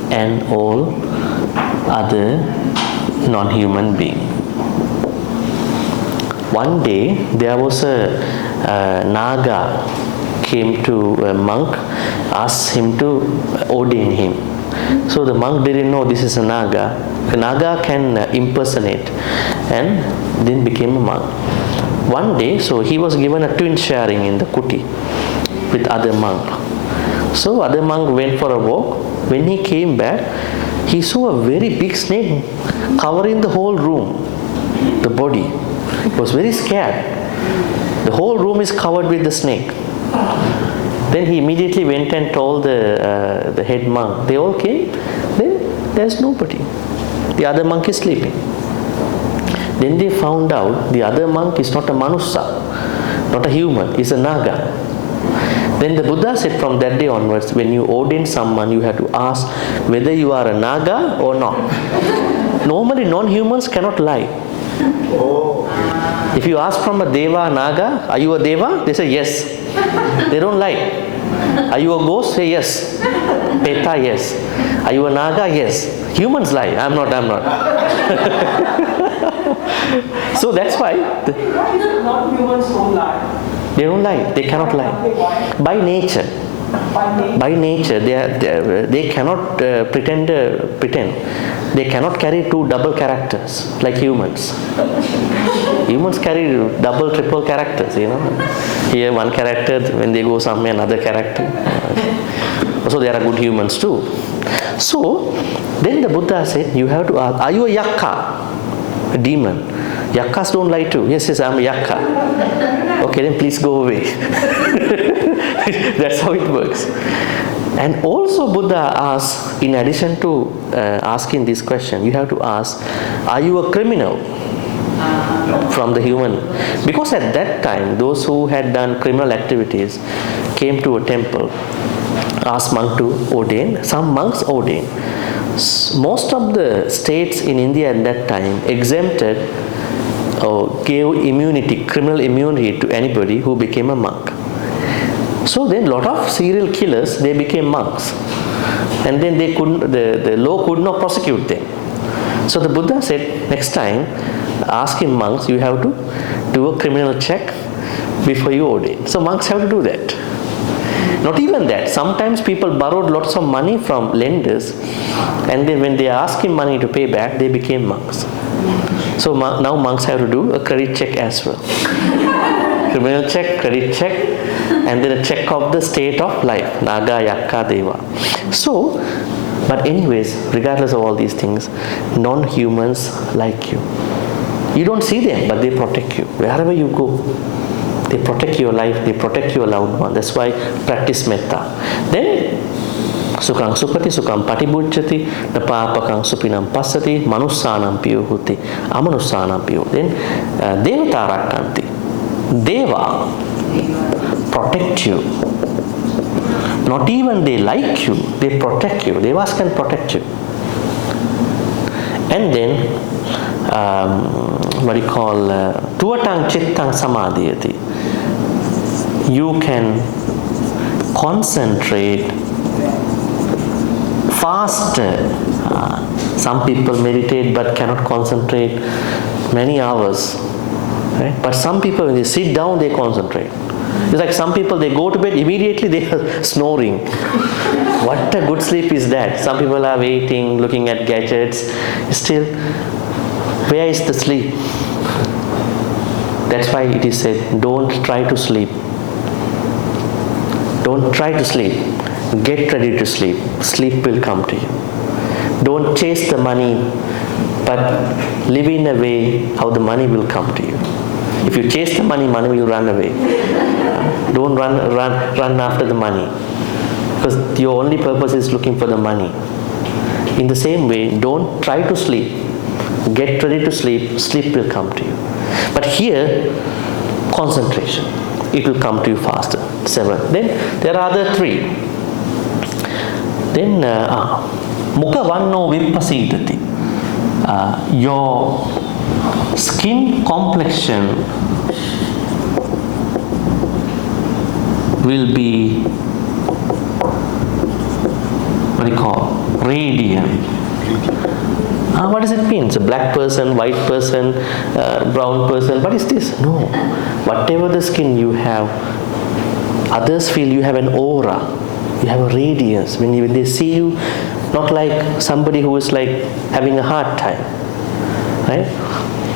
and all other non-human beings. One day there was a Naga came to a monk, asked him to ordain him. So the monk didn't know this is a Naga. A Naga can impersonate, and then became a monk. One day, so he was given a twin sharing in the kuti with other monk. So other monk went for a walk. When he came back, he saw a very big snake covering the whole room, the body. He was very scared. The whole room is covered with the snake. Then he immediately went and told the head monk. They all came. Then there's nobody. The other monk is sleeping. Then they found out the other monk is not a manusa, not a human, he's a Naga. Then the Buddha said from that day onwards, when you ordain someone, you have to ask whether you are a Naga or not. Normally non-humans cannot lie. If you ask from a Deva, Naga, are you a Deva? They say yes. They don't lie. Are you a ghost? Say yes. Peta, yes. Are you a Naga? Yes. Humans lie. I'm not. So that's why. Non-humans don't lie. They don't lie. They cannot lie. By nature. By nature, they cannot pretend. They cannot carry two double characters like humans. Humans carry double, triple characters, Here one character, when they go somewhere, another character. Also there are good humans too. So, then the Buddha said, you have to ask, are you a yakka? A demon. Yakkas don't lie too. Yes, I'm a yakka. Okay, then please go away. That's how it works. And also Buddha asks, in addition to asking this question, you have to ask, are you a criminal? From the human. Because at that time, those who had done criminal activities came to a temple, asked monk to ordain. Some monks ordained. Most of the states in India at that time exempted or gave immunity, criminal immunity to anybody who became a monk. So then a lot of serial killers, they became monks. And then they couldn't, the law could not prosecute them. So the Buddha said, next time, asking monks, you have to do a criminal check before you ordain. So monks have to do that. Not even that. Sometimes people borrowed lots of money from lenders, and then when they are asking money to pay back, they became monks. So now monks have to do a credit check as well. Criminal check, credit check, and then a check of the state of life. Naga, Yakka, Deva. So, but anyways, regardless of all these things, non-humans like you. You don't see them, but they protect you. Wherever you go, they protect your life, they protect your loved one. That's why practice metta. Then, sukhang supati, sukhang patibujjati, napapakang supinam passati, manussanam piyuhuti, amanussanam piyu. Then, devata rakkanti. Deva protect you. Not even they like you, they protect you. Devas can protect you. And then, what you call, tuvatang chittang samadhiyati. You can concentrate faster. Some people meditate but cannot concentrate many hours. Right? But some people, when they sit down, they concentrate. It's like some people, they go to bed, immediately they are snoring. What a good sleep is that? Some people are waiting, looking at gadgets. Still, where is the sleep? That's why it is said, don't try to sleep. Don't try to sleep. Get ready to sleep. Sleep will come to you. Don't chase the money, but live in a way how the money will come to you. If you chase the money, money will run away. Don't run after the money, because your only purpose is looking for the money. In the same way, don't try to sleep. Get ready to sleep. Sleep will come to you. But here, concentration. It will come to you faster. 7. Then there are other 3. Then mukha vanno vippasidati. Your skin complexion will be, what do you call, radiant. What does it mean? It's a black person, white person, brown person. What is this? No. Whatever the skin you have, others feel you have an aura. You have a radiance. When they see you, not like somebody who is like having a hard time. Right?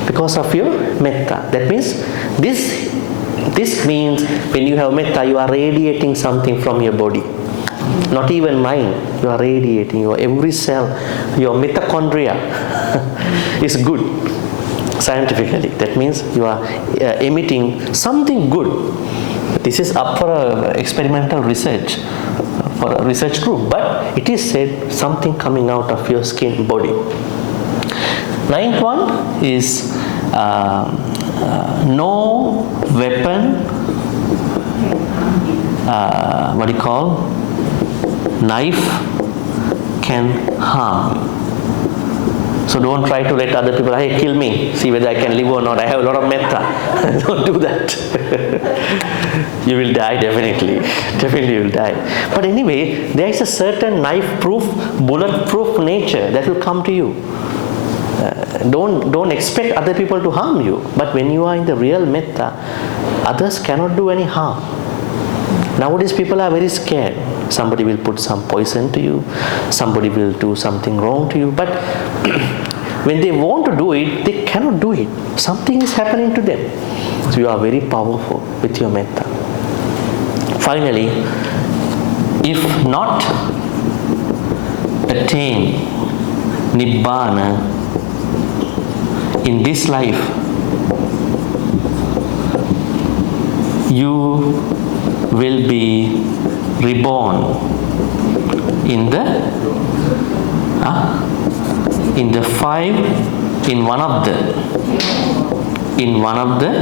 Because of your metta. That means this means when you have metta, you are radiating something from your body. Not even mind, you are radiating. Your every cell, your mitochondria is good scientifically. That means you are emitting something good. This is up for experimental research, for a research group. But it is said something coming out of your skin, body. 9th one is no weapon, what do you call, knife can harm you. So don't try to let other people, hey, kill me, see whether I can live or not. I have a lot of metta. Don't do that. You will die, definitely. Definitely you will die. But anyway, there is a certain knife-proof, bullet-proof nature that will come to you. Don't expect other people to harm you. But when you are in the real metta, others cannot do any harm. Nowadays people are very scared. Somebody will put some poison to you. Somebody will do something wrong to you. But when they want to do it, they cannot do it. Something is happening to them. So you are very powerful with your metta. Finally, if not attain Nibbana in this life, you will be reborn in one of the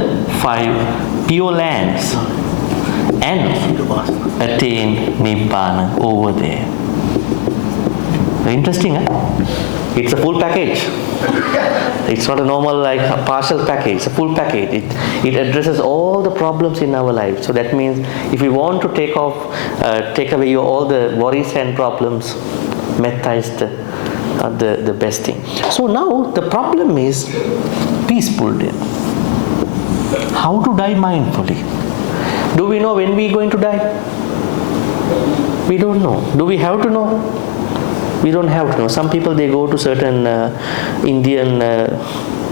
5 pure lands and attain Nibbana over there. Very interesting, huh? It's a full package. It's not a normal like a partial package, it's a full package. It addresses all the problems in our life. So that means if we want to take away all the worries and problems, metta is the best thing. So now the problem is peaceful day. How to die mindfully? Do we know when we are going to die? We don't know. Do we have to know? We don't have to know. Some people, they go to certain Indian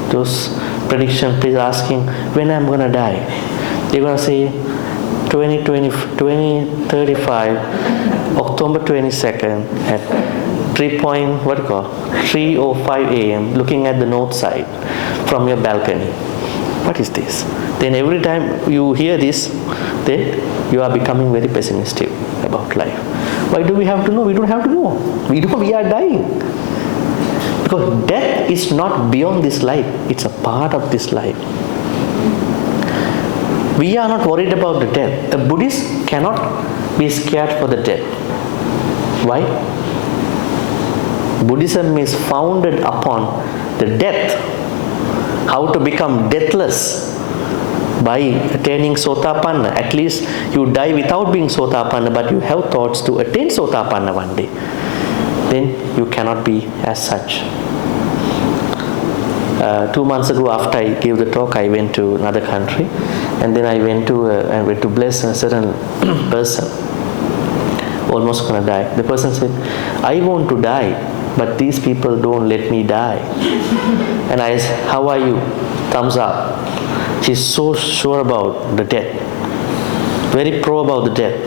those prediction place asking when I'm going to die. They're going to say 2035 October 22nd at 3:05 a.m. looking at the north side from your balcony. What is this? Then every time you hear this, then you are becoming very pessimistic about life. Why do we have to know? We don't have to know. We know we are dying. Because death is not beyond this life. It's a part of this life. We are not worried about the death. A Buddhist cannot be scared for the death. Why? Buddhism is founded upon the death, how to become deathless by attaining Sotapanna. At least you die without being Sotapanna, but you have thoughts to attain Sotapanna one day. Then you cannot be as such. 2 months ago, after I gave the talk, I went to another country, and then I went to bless a certain person, almost gonna die. The person said, "I want to die, but these people don't let me die." And I said, "How are you?" Thumbs up. She's so sure about the death, very pro about the death,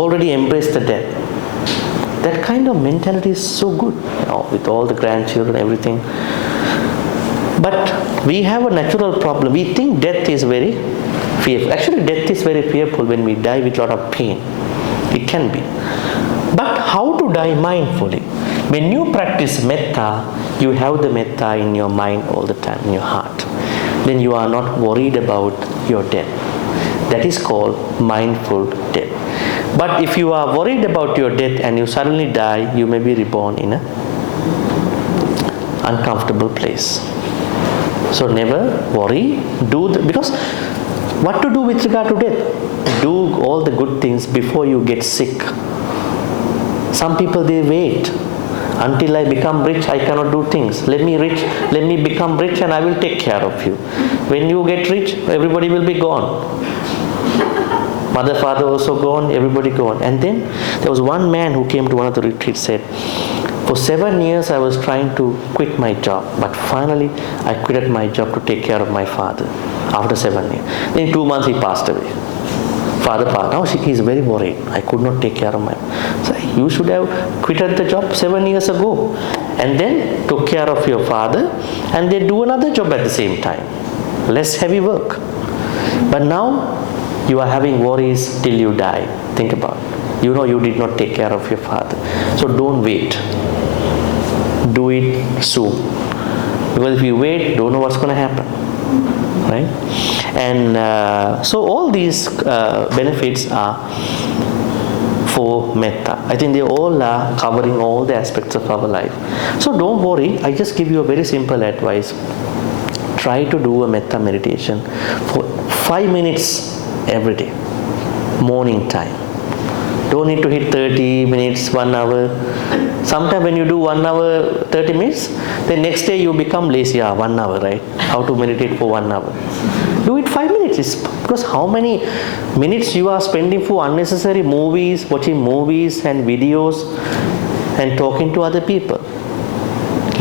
already embraced the death. That kind of mentality is so good, with all the grandchildren, everything. But we have a natural problem. We think death is very fearful. Actually, death is very fearful when we die with a lot of pain. It can be. But how to die mindfully? When you practice metta, you have the metta in your mind all the time, in your heart. Then you are not worried about your death. That is called mindful death. But if you are worried about your death and you suddenly die, you may be reborn in an uncomfortable place. So never worry. Because what to do with regard to death? Do all the good things before you get sick. Some people, they wait until I become rich, I cannot do things. Let me become rich and I will take care of you. When you get rich, everybody will be gone. Mother, father also gone, everybody gone. And then there was one man who came to one of the retreats, said, "For 7 years I was trying to quit my job, but finally I quitted my job to take care of my father after 7 years." Then in 2 months he passed away. Father passed. Now he is very worried. I could not take care of my father. So you should have quitted the job 7 years ago and then took care of your father and then do another job at the same time. Less heavy work. But now you are having worries till you die. Think about it. You know you did not take care of your father. So don't wait. Do it soon. Because if you wait, don't know what's going to happen. Right? And so all these benefits are for metta. I think they all are covering all the aspects of our life. So don't worry. I just give you a very simple advice. Try to do a metta meditation for 5 minutes every day, morning time. Don't need to hit 30 minutes, 1 hour. Sometimes when you do 1 hour, 30 minutes, the next day you become lazy. 1 hour, right? How to meditate for 1 hour? Do it 5 minutes. Because how many minutes you are spending for unnecessary movies, watching movies and videos and talking to other people.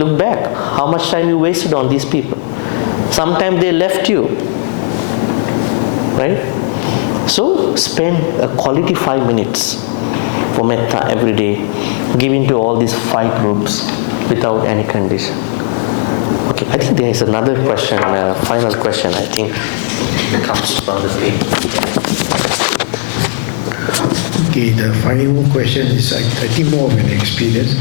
Look back, how much time you wasted on these people. Sometimes they left you, right? So spend a quality 5 minutes for metta every day, giving to all these 5 groups without any condition. Okay, I think there is another question, final question, I think, comes from the page. Okay, the final question is, I think, more of an experience.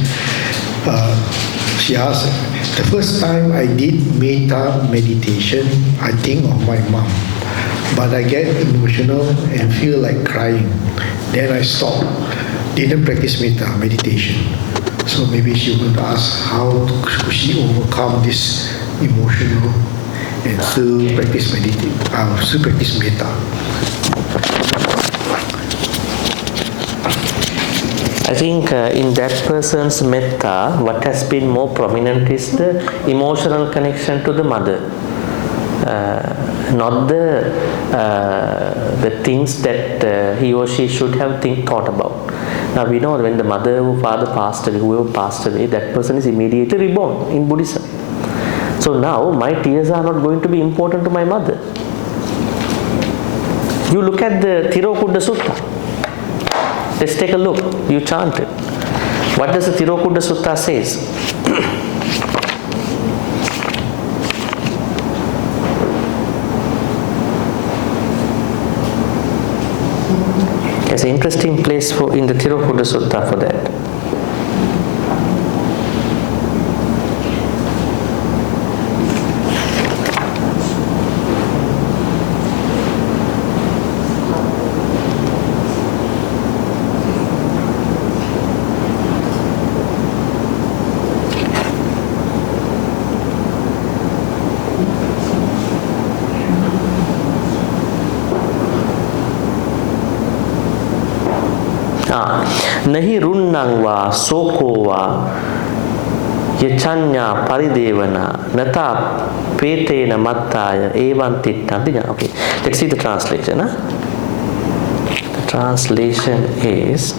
She asked, the first time I did metta meditation, I think of my mom. But I get emotional and feel like crying. Then I stop. Didn't practice metta meditation. So maybe she would ask how could she overcome this emotional and still practice metta. I think in that person's metta, what has been more prominent is the emotional connection to the mother. Not the things that he or she should have thought about. Now we know when the mother or father passed away, whoever passed away, that person is immediately reborn in Buddhism. So now my tears are not going to be important to my mother. You look at the Tirokudda Sutta. Let's take a look. You chant it. What does the Tirokudda Sutta says? It's an interesting place in the Tirokudda Sutta for that. Nahi runnang va soko va yachanya paridevana nata petena mattaya evan tittam. Okay, let's see the translation. The translation is,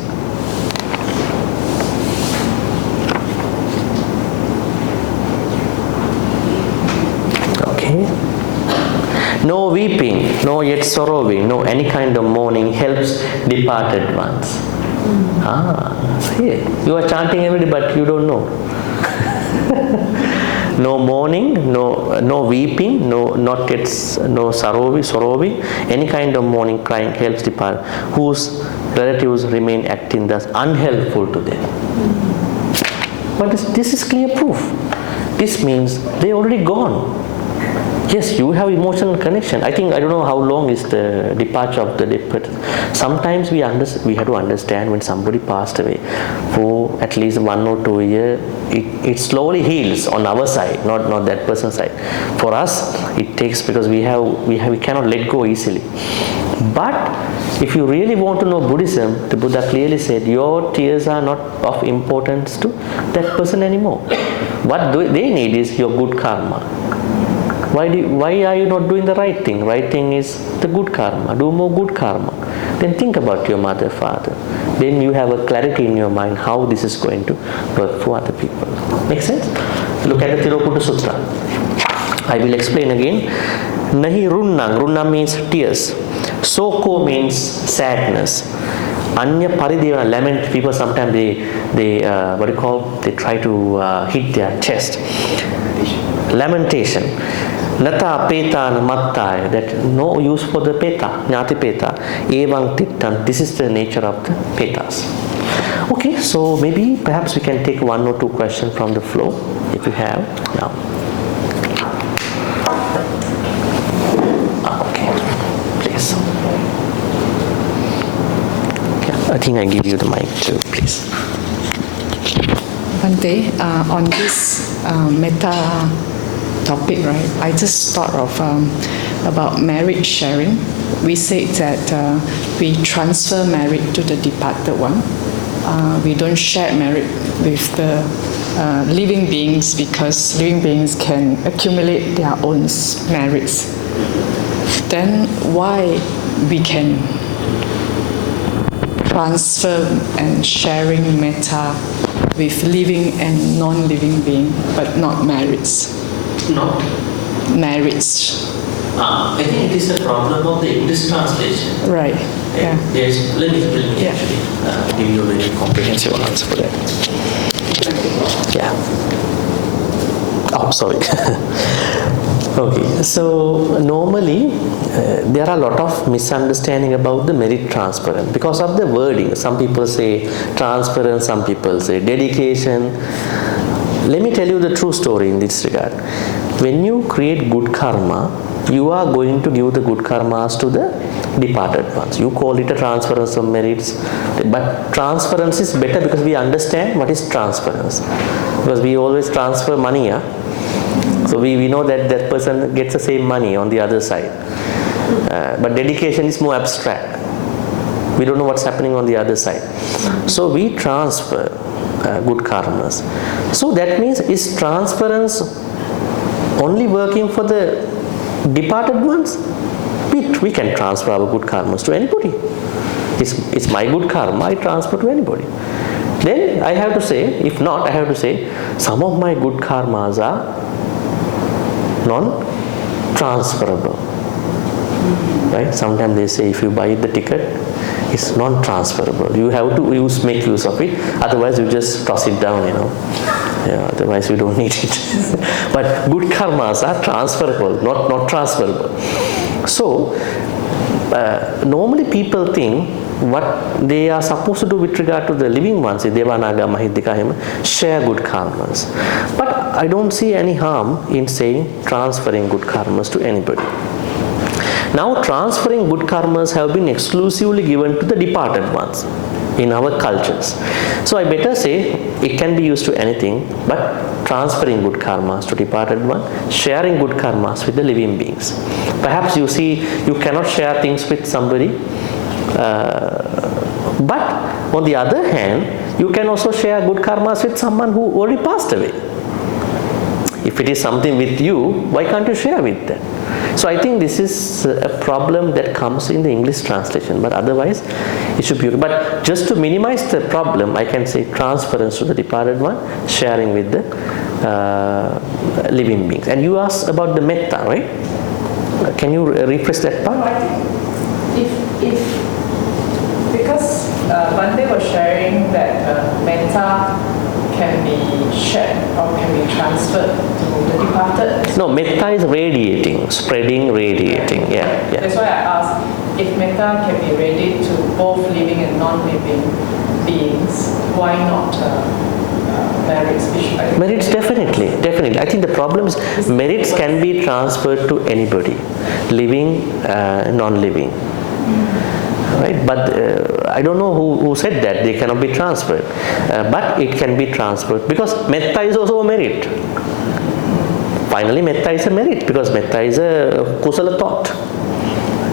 okay, no weeping, no yet sorrowing, no any kind of mourning helps departed ones. See, you are chanting every day, but you don't know. No mourning, no weeping, no sorrowing, any kind of mourning, crying helps depart, whose relatives remain acting thus unhelpful to them. But this is clear proof. This means they already gone. Yes, you have emotional connection. I don't know how long is the departure of the dead person. Sometimes we have to understand when somebody passed away for at least 1 or 2 years, it slowly heals on our side, not that person's side. For us, it takes, because we cannot let go easily. But if you really want to know Buddhism, the Buddha clearly said, your tears are not of importance to that person anymore. What they need is your good karma. Why are you not doing the right thing? Right thing is the good karma. Do more good karma. Then think about your mother, father. Then you have a clarity in your mind how this is going to work for other people. Make sense? Look at the Tiruputta Sutra. I will explain again. Nahi runnang. Runnang means tears. Soko means sadness. Anya paridevana, lament. People sometimes they try to hit their chest. Lamentation. Nata peta mattaya, that no use for the peta, jnati peta. Evang tittan, this is the nature of the petas. Okay, so perhaps we can take 1 or 2 questions from the floor, if you have now. Okay, please. Yeah, I think I give you the mic too, please. Bhante, on this metta topic, right, I just thought of about merit sharing. We said that we transfer merit to the departed one. We don't share merit with the living beings, because living beings can accumulate their own merits. Then why we can transfer and sharing metta with living and non-living being, but not merits? Not merits. I think it is a problem of the English translation. Right. Yeah. Let me Yeah. actually give you a very comprehensive answer for that. Yeah. Oh, sorry. Okay. So normally there are a lot of misunderstanding about the merit transference because of the wording. Some people say transference, some people say dedication. Let me tell you the true story in this regard. When you create good karma, you are going to give the good karmas to the departed ones. You call it a transference of merits, but transference is better because we understand what is transference. Because we always transfer money, yeah? So we know that that person gets the same money on the other side. But dedication is more abstract. We don't know what's happening on the other side. So we transfer good karmas. So that means, is transference only working for the departed ones? We can transfer our good karmas to anybody. It's my good karma, I transfer to anybody. Then I have to say, if not, I have to say, some of my good karmas are non-transferable. Right? Sometimes they say if you buy the ticket, it's non-transferable. You have to make use of it. Otherwise, you just toss it down, Yeah, otherwise, you don't need it. But good karmas are transferable, not transferable. So, normally people think what they are supposed to do with regard to the living ones, Devanaga, Mahidika, share good karmas. But I don't see any harm in saying transferring good karmas to anybody. Now, transferring good karmas have been exclusively given to the departed ones in our cultures. So I better say it can be used to anything, but transferring good karmas to departed one, sharing good karmas with the living beings. Perhaps you see you cannot share things with somebody But on the other hand, you can also share good karmas with someone who already passed away. If it is something with you, why can't you share with them? So I think this is a problem that comes in the English translation, but otherwise it should be. But just to minimize the problem, I can say transference to the departed one, sharing with the living beings. And you asked about the metta, right? Can you rephrase that part? No, I think if because Bhante was sharing that metta can be shared or can be transferred to the departed. No, metta is radiating, spreading, radiating. Yeah. That's why I asked if metta can be radiated to both living and non-living beings. Why not merits? Merits, definitely. I think the problem is merits can be transferred to anybody, living, non-living. Right? But I don't know who said that they cannot be transferred. But it can be transferred because metta is also a merit. Finally, metta is a merit because metta is a kusala thought.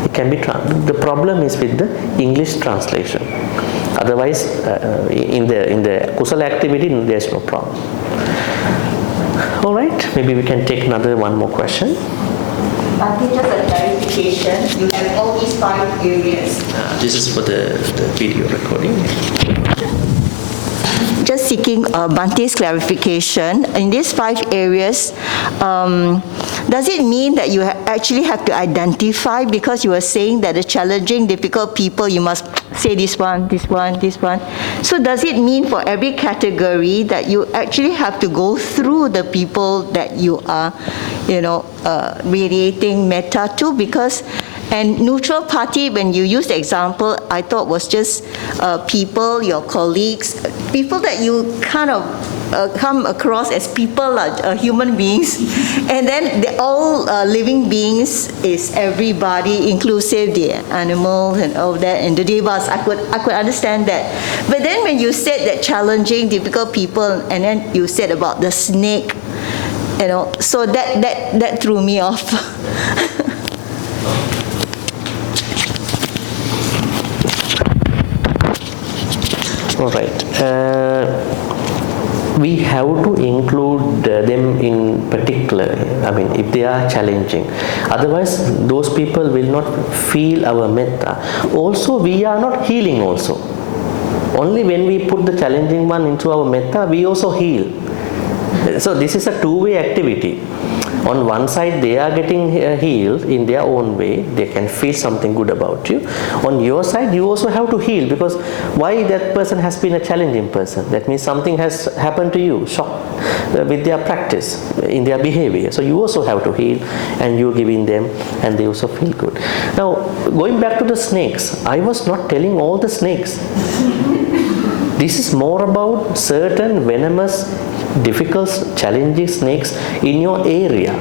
It can be transferred. The problem is with the English translation. Otherwise, in the kusala activity, there is no problem. All right, maybe we can take one more question. Bhante, just a clarification. You have all these 5 areas. This is for the video recording. Just seeking Bhante's clarification. In these 5 areas, does it mean that you actually have to identify, because you were saying that the challenging, difficult people, you must say this one, this one, this one. So does it mean for every category that you actually have to go through the people that you are, radiating metta to? Because and neutral party, when you used the example, I thought was just people, your colleagues, people that you kind of come across as people, human beings. And then all living beings is everybody, inclusive the animals and all that, and the devas. I could understand that. But then when you said that challenging, difficult people, and then you said about the snake, so that threw me off. All right. We have to include them in particular. I mean, if they are challenging. Otherwise, those people will not feel our metta. Also, we are not healing also. Only when we put the challenging one into our metta, we also heal. So this is a two-way activity. On one side, they are getting healed in their own way. They can feel something good about you. On your side, you also have to heal, because why that person has been a challenging person? That means something has happened to you, shock with their practice, in their behavior. So you also have to heal, and you're giving them, and they also feel good. Now, going back to the snakes, I was not telling all the snakes. This is more about certain venomous, difficult, challenging snakes in your area.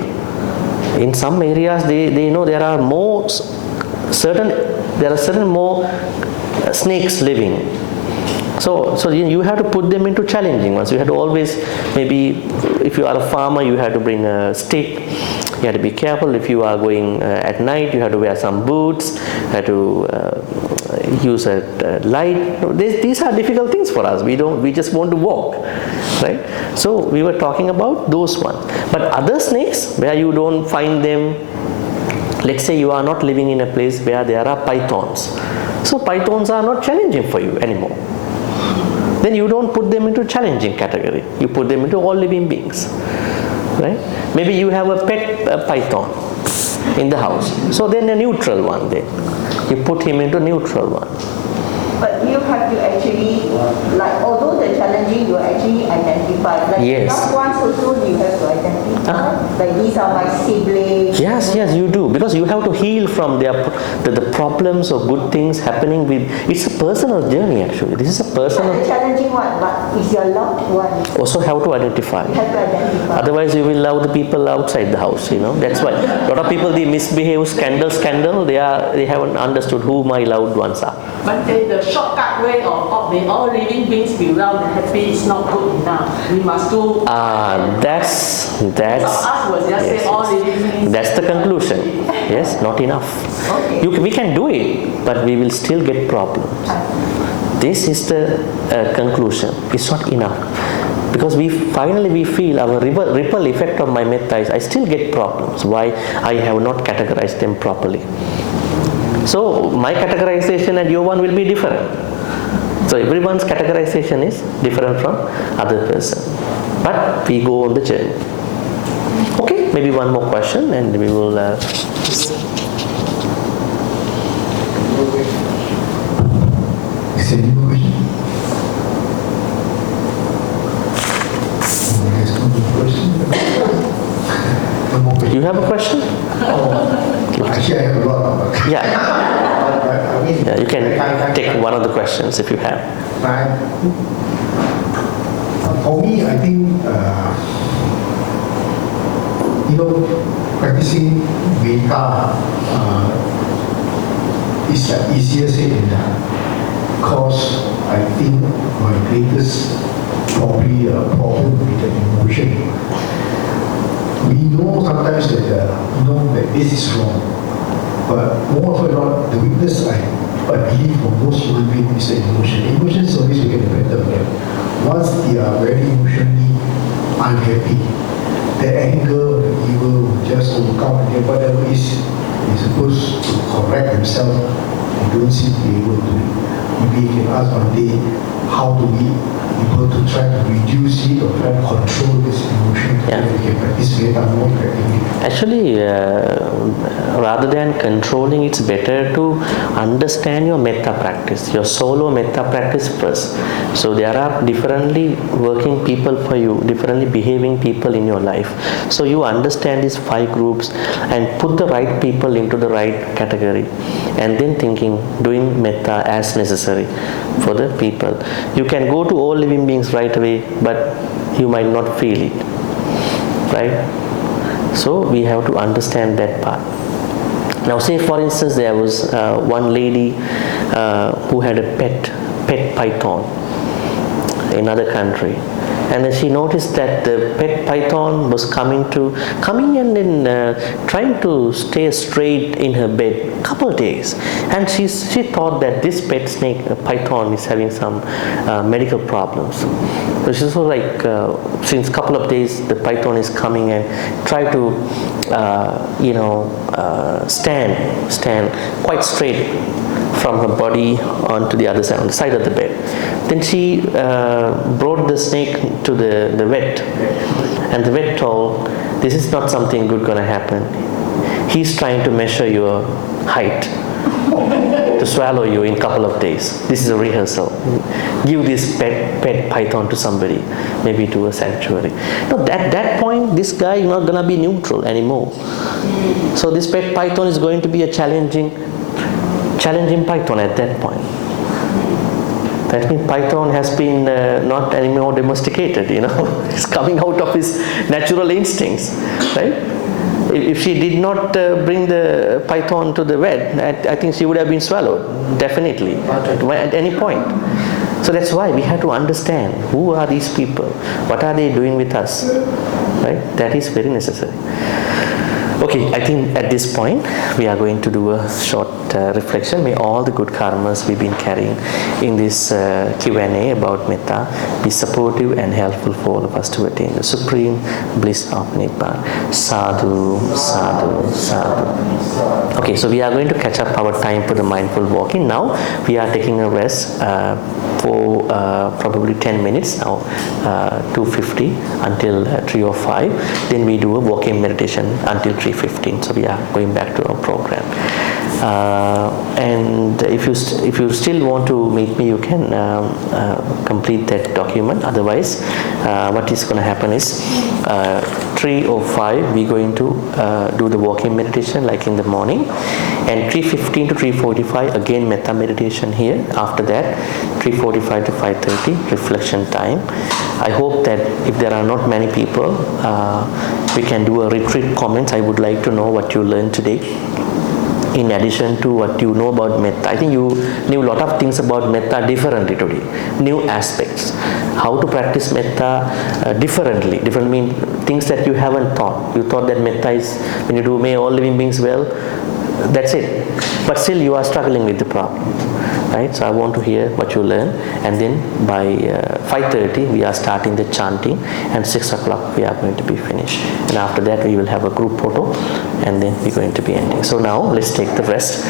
In some areas, they know there are certain more snakes living. So you have to put them into challenging ones. You have to always, maybe if you are a farmer, you have to bring a stick. You have to be careful. If you are going at night, you have to wear some boots. You have to use a light. These are difficult things for us. We just want to walk, right? So we were talking about those ones. But other snakes, where you don't find them, let's say you are not living in a place where there are pythons. So pythons are not challenging for you anymore. Then you don't put them into challenging category. You put them into all living beings, right? Maybe you have a pet python in the house. So then a neutral one then. You put him into neutral one. But you have to actually, although the challenging, you actually identify. Yes. Loved ones also you have to identify. Like these are my siblings. Yes, you do. Because you have to heal from the problems or good things happening with. It's a personal journey actually. This is a personal. The challenging one, but is your loved one. Also have to identify. You have to identify. Otherwise you will love the people outside the house, That's why a lot of people, they misbehave, scandal. They haven't understood who my loved ones are. But the shortcut way of the all living beings be well and happy is not good enough. We must do. That's. So us was just say all living beings. That's the conclusion. Yes, not enough. Okay. We can do it, but we will still get problems. this is the conclusion. It's not enough. Because we feel our ripple effect of my metta is I still get problems. Why? I have not categorized them properly. So my categorization and your one will be different. So everyone's categorization is different from other person. But we go on the journey. Okay, maybe one more question and we will... You have a question? Actually, I have a lot. Yeah, you can take one of the questions if you have. For me, I think, practicing metta is easier said than done. Because I think my greatest probably problem with the emotion. We know sometimes that that this is wrong, but more often than not, the weakness I believe for most human beings is the emotion. Emotions always will get the better of them. Once they are very emotionally unhappy, the anger or the evil will just overcome and whatever is supposed to correct themselves, they don't seem to be able to do it. Maybe you can ask Bhante, how do we able to try to reduce it or try to control this emotion so that we can practice metta more effectively? Actually, rather than controlling, it's better to understand your metta practice, your solo metta practice first. So there are differently working people for you, differently behaving people in your life. So you understand these 5 groups and put the right people into the right category, and then doing metta as necessary for the people. You can go to all living beings right away, but you might not feel it, right? So we have to understand that part. Now say for instance there was one lady who had a pet python in another country, and then she noticed that the pet python was coming and then trying to stay straight in her bed a couple of days, and she thought that this pet python is having some medical problems. So she was like, since a couple of days the python is coming and try to stand quite straight from her body onto the other side, on the side of the bed. Then she brought the snake to the vet, and the vet told, this is not something good going to happen. He's trying to measure your height to swallow you in a couple of days. This is a rehearsal. Give this pet python to somebody, maybe to a sanctuary. No, at that point, this guy is not going to be neutral anymore. So this pet python is going to be a challenging python at that point. That means python has been not anymore domesticated, It's coming out of his natural instincts, right? If she did not bring the python to the vet, I think she would have been swallowed, definitely, at any point. So that's why we have to understand who are these people, what are they doing with us, right? That is very necessary. Okay, I think at this point we are going to do a short reflection. May all the good karmas we've been carrying in this Q&A about metta be supportive and helpful for all of us to attain the supreme bliss of Nibbana. Sadhu, sadhu, sadhu. Okay, so we are going to catch up our time for the mindful walking. Now we are taking a rest for probably 10 minutes now, 2:50 until 3:05. Then we do a walking meditation until 3:15. So we are going back to our program. And if you still want to meet me, you can complete that document. Otherwise, what is going to happen is 3:05 we're going to do the walking meditation like in the morning, and 3:15 to 3:45 again metta meditation here. After that 3:45 to 5:30 reflection time. I hope that if there are not many people, we can do a retreat comments. I would like to know what you learned today, in addition to what you know about metta. I think you knew a lot of things about metta differently today, new aspects, how to practice metta differently. Different means things that you haven't thought. You thought that metta is when you do may all living beings well, that's it. But still you are struggling with the problem. right? So I want to hear what you learn, and then by 5:30 we are starting the chanting, and 6 o'clock we are going to be finished. And after that we will have a group photo, and then we're going to be ending. So now let's take the rest.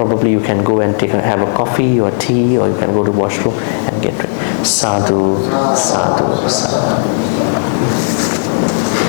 Probably you can go and have a coffee or tea, or you can go to washroom and get ready. Sadhu, sadhu, sadhu.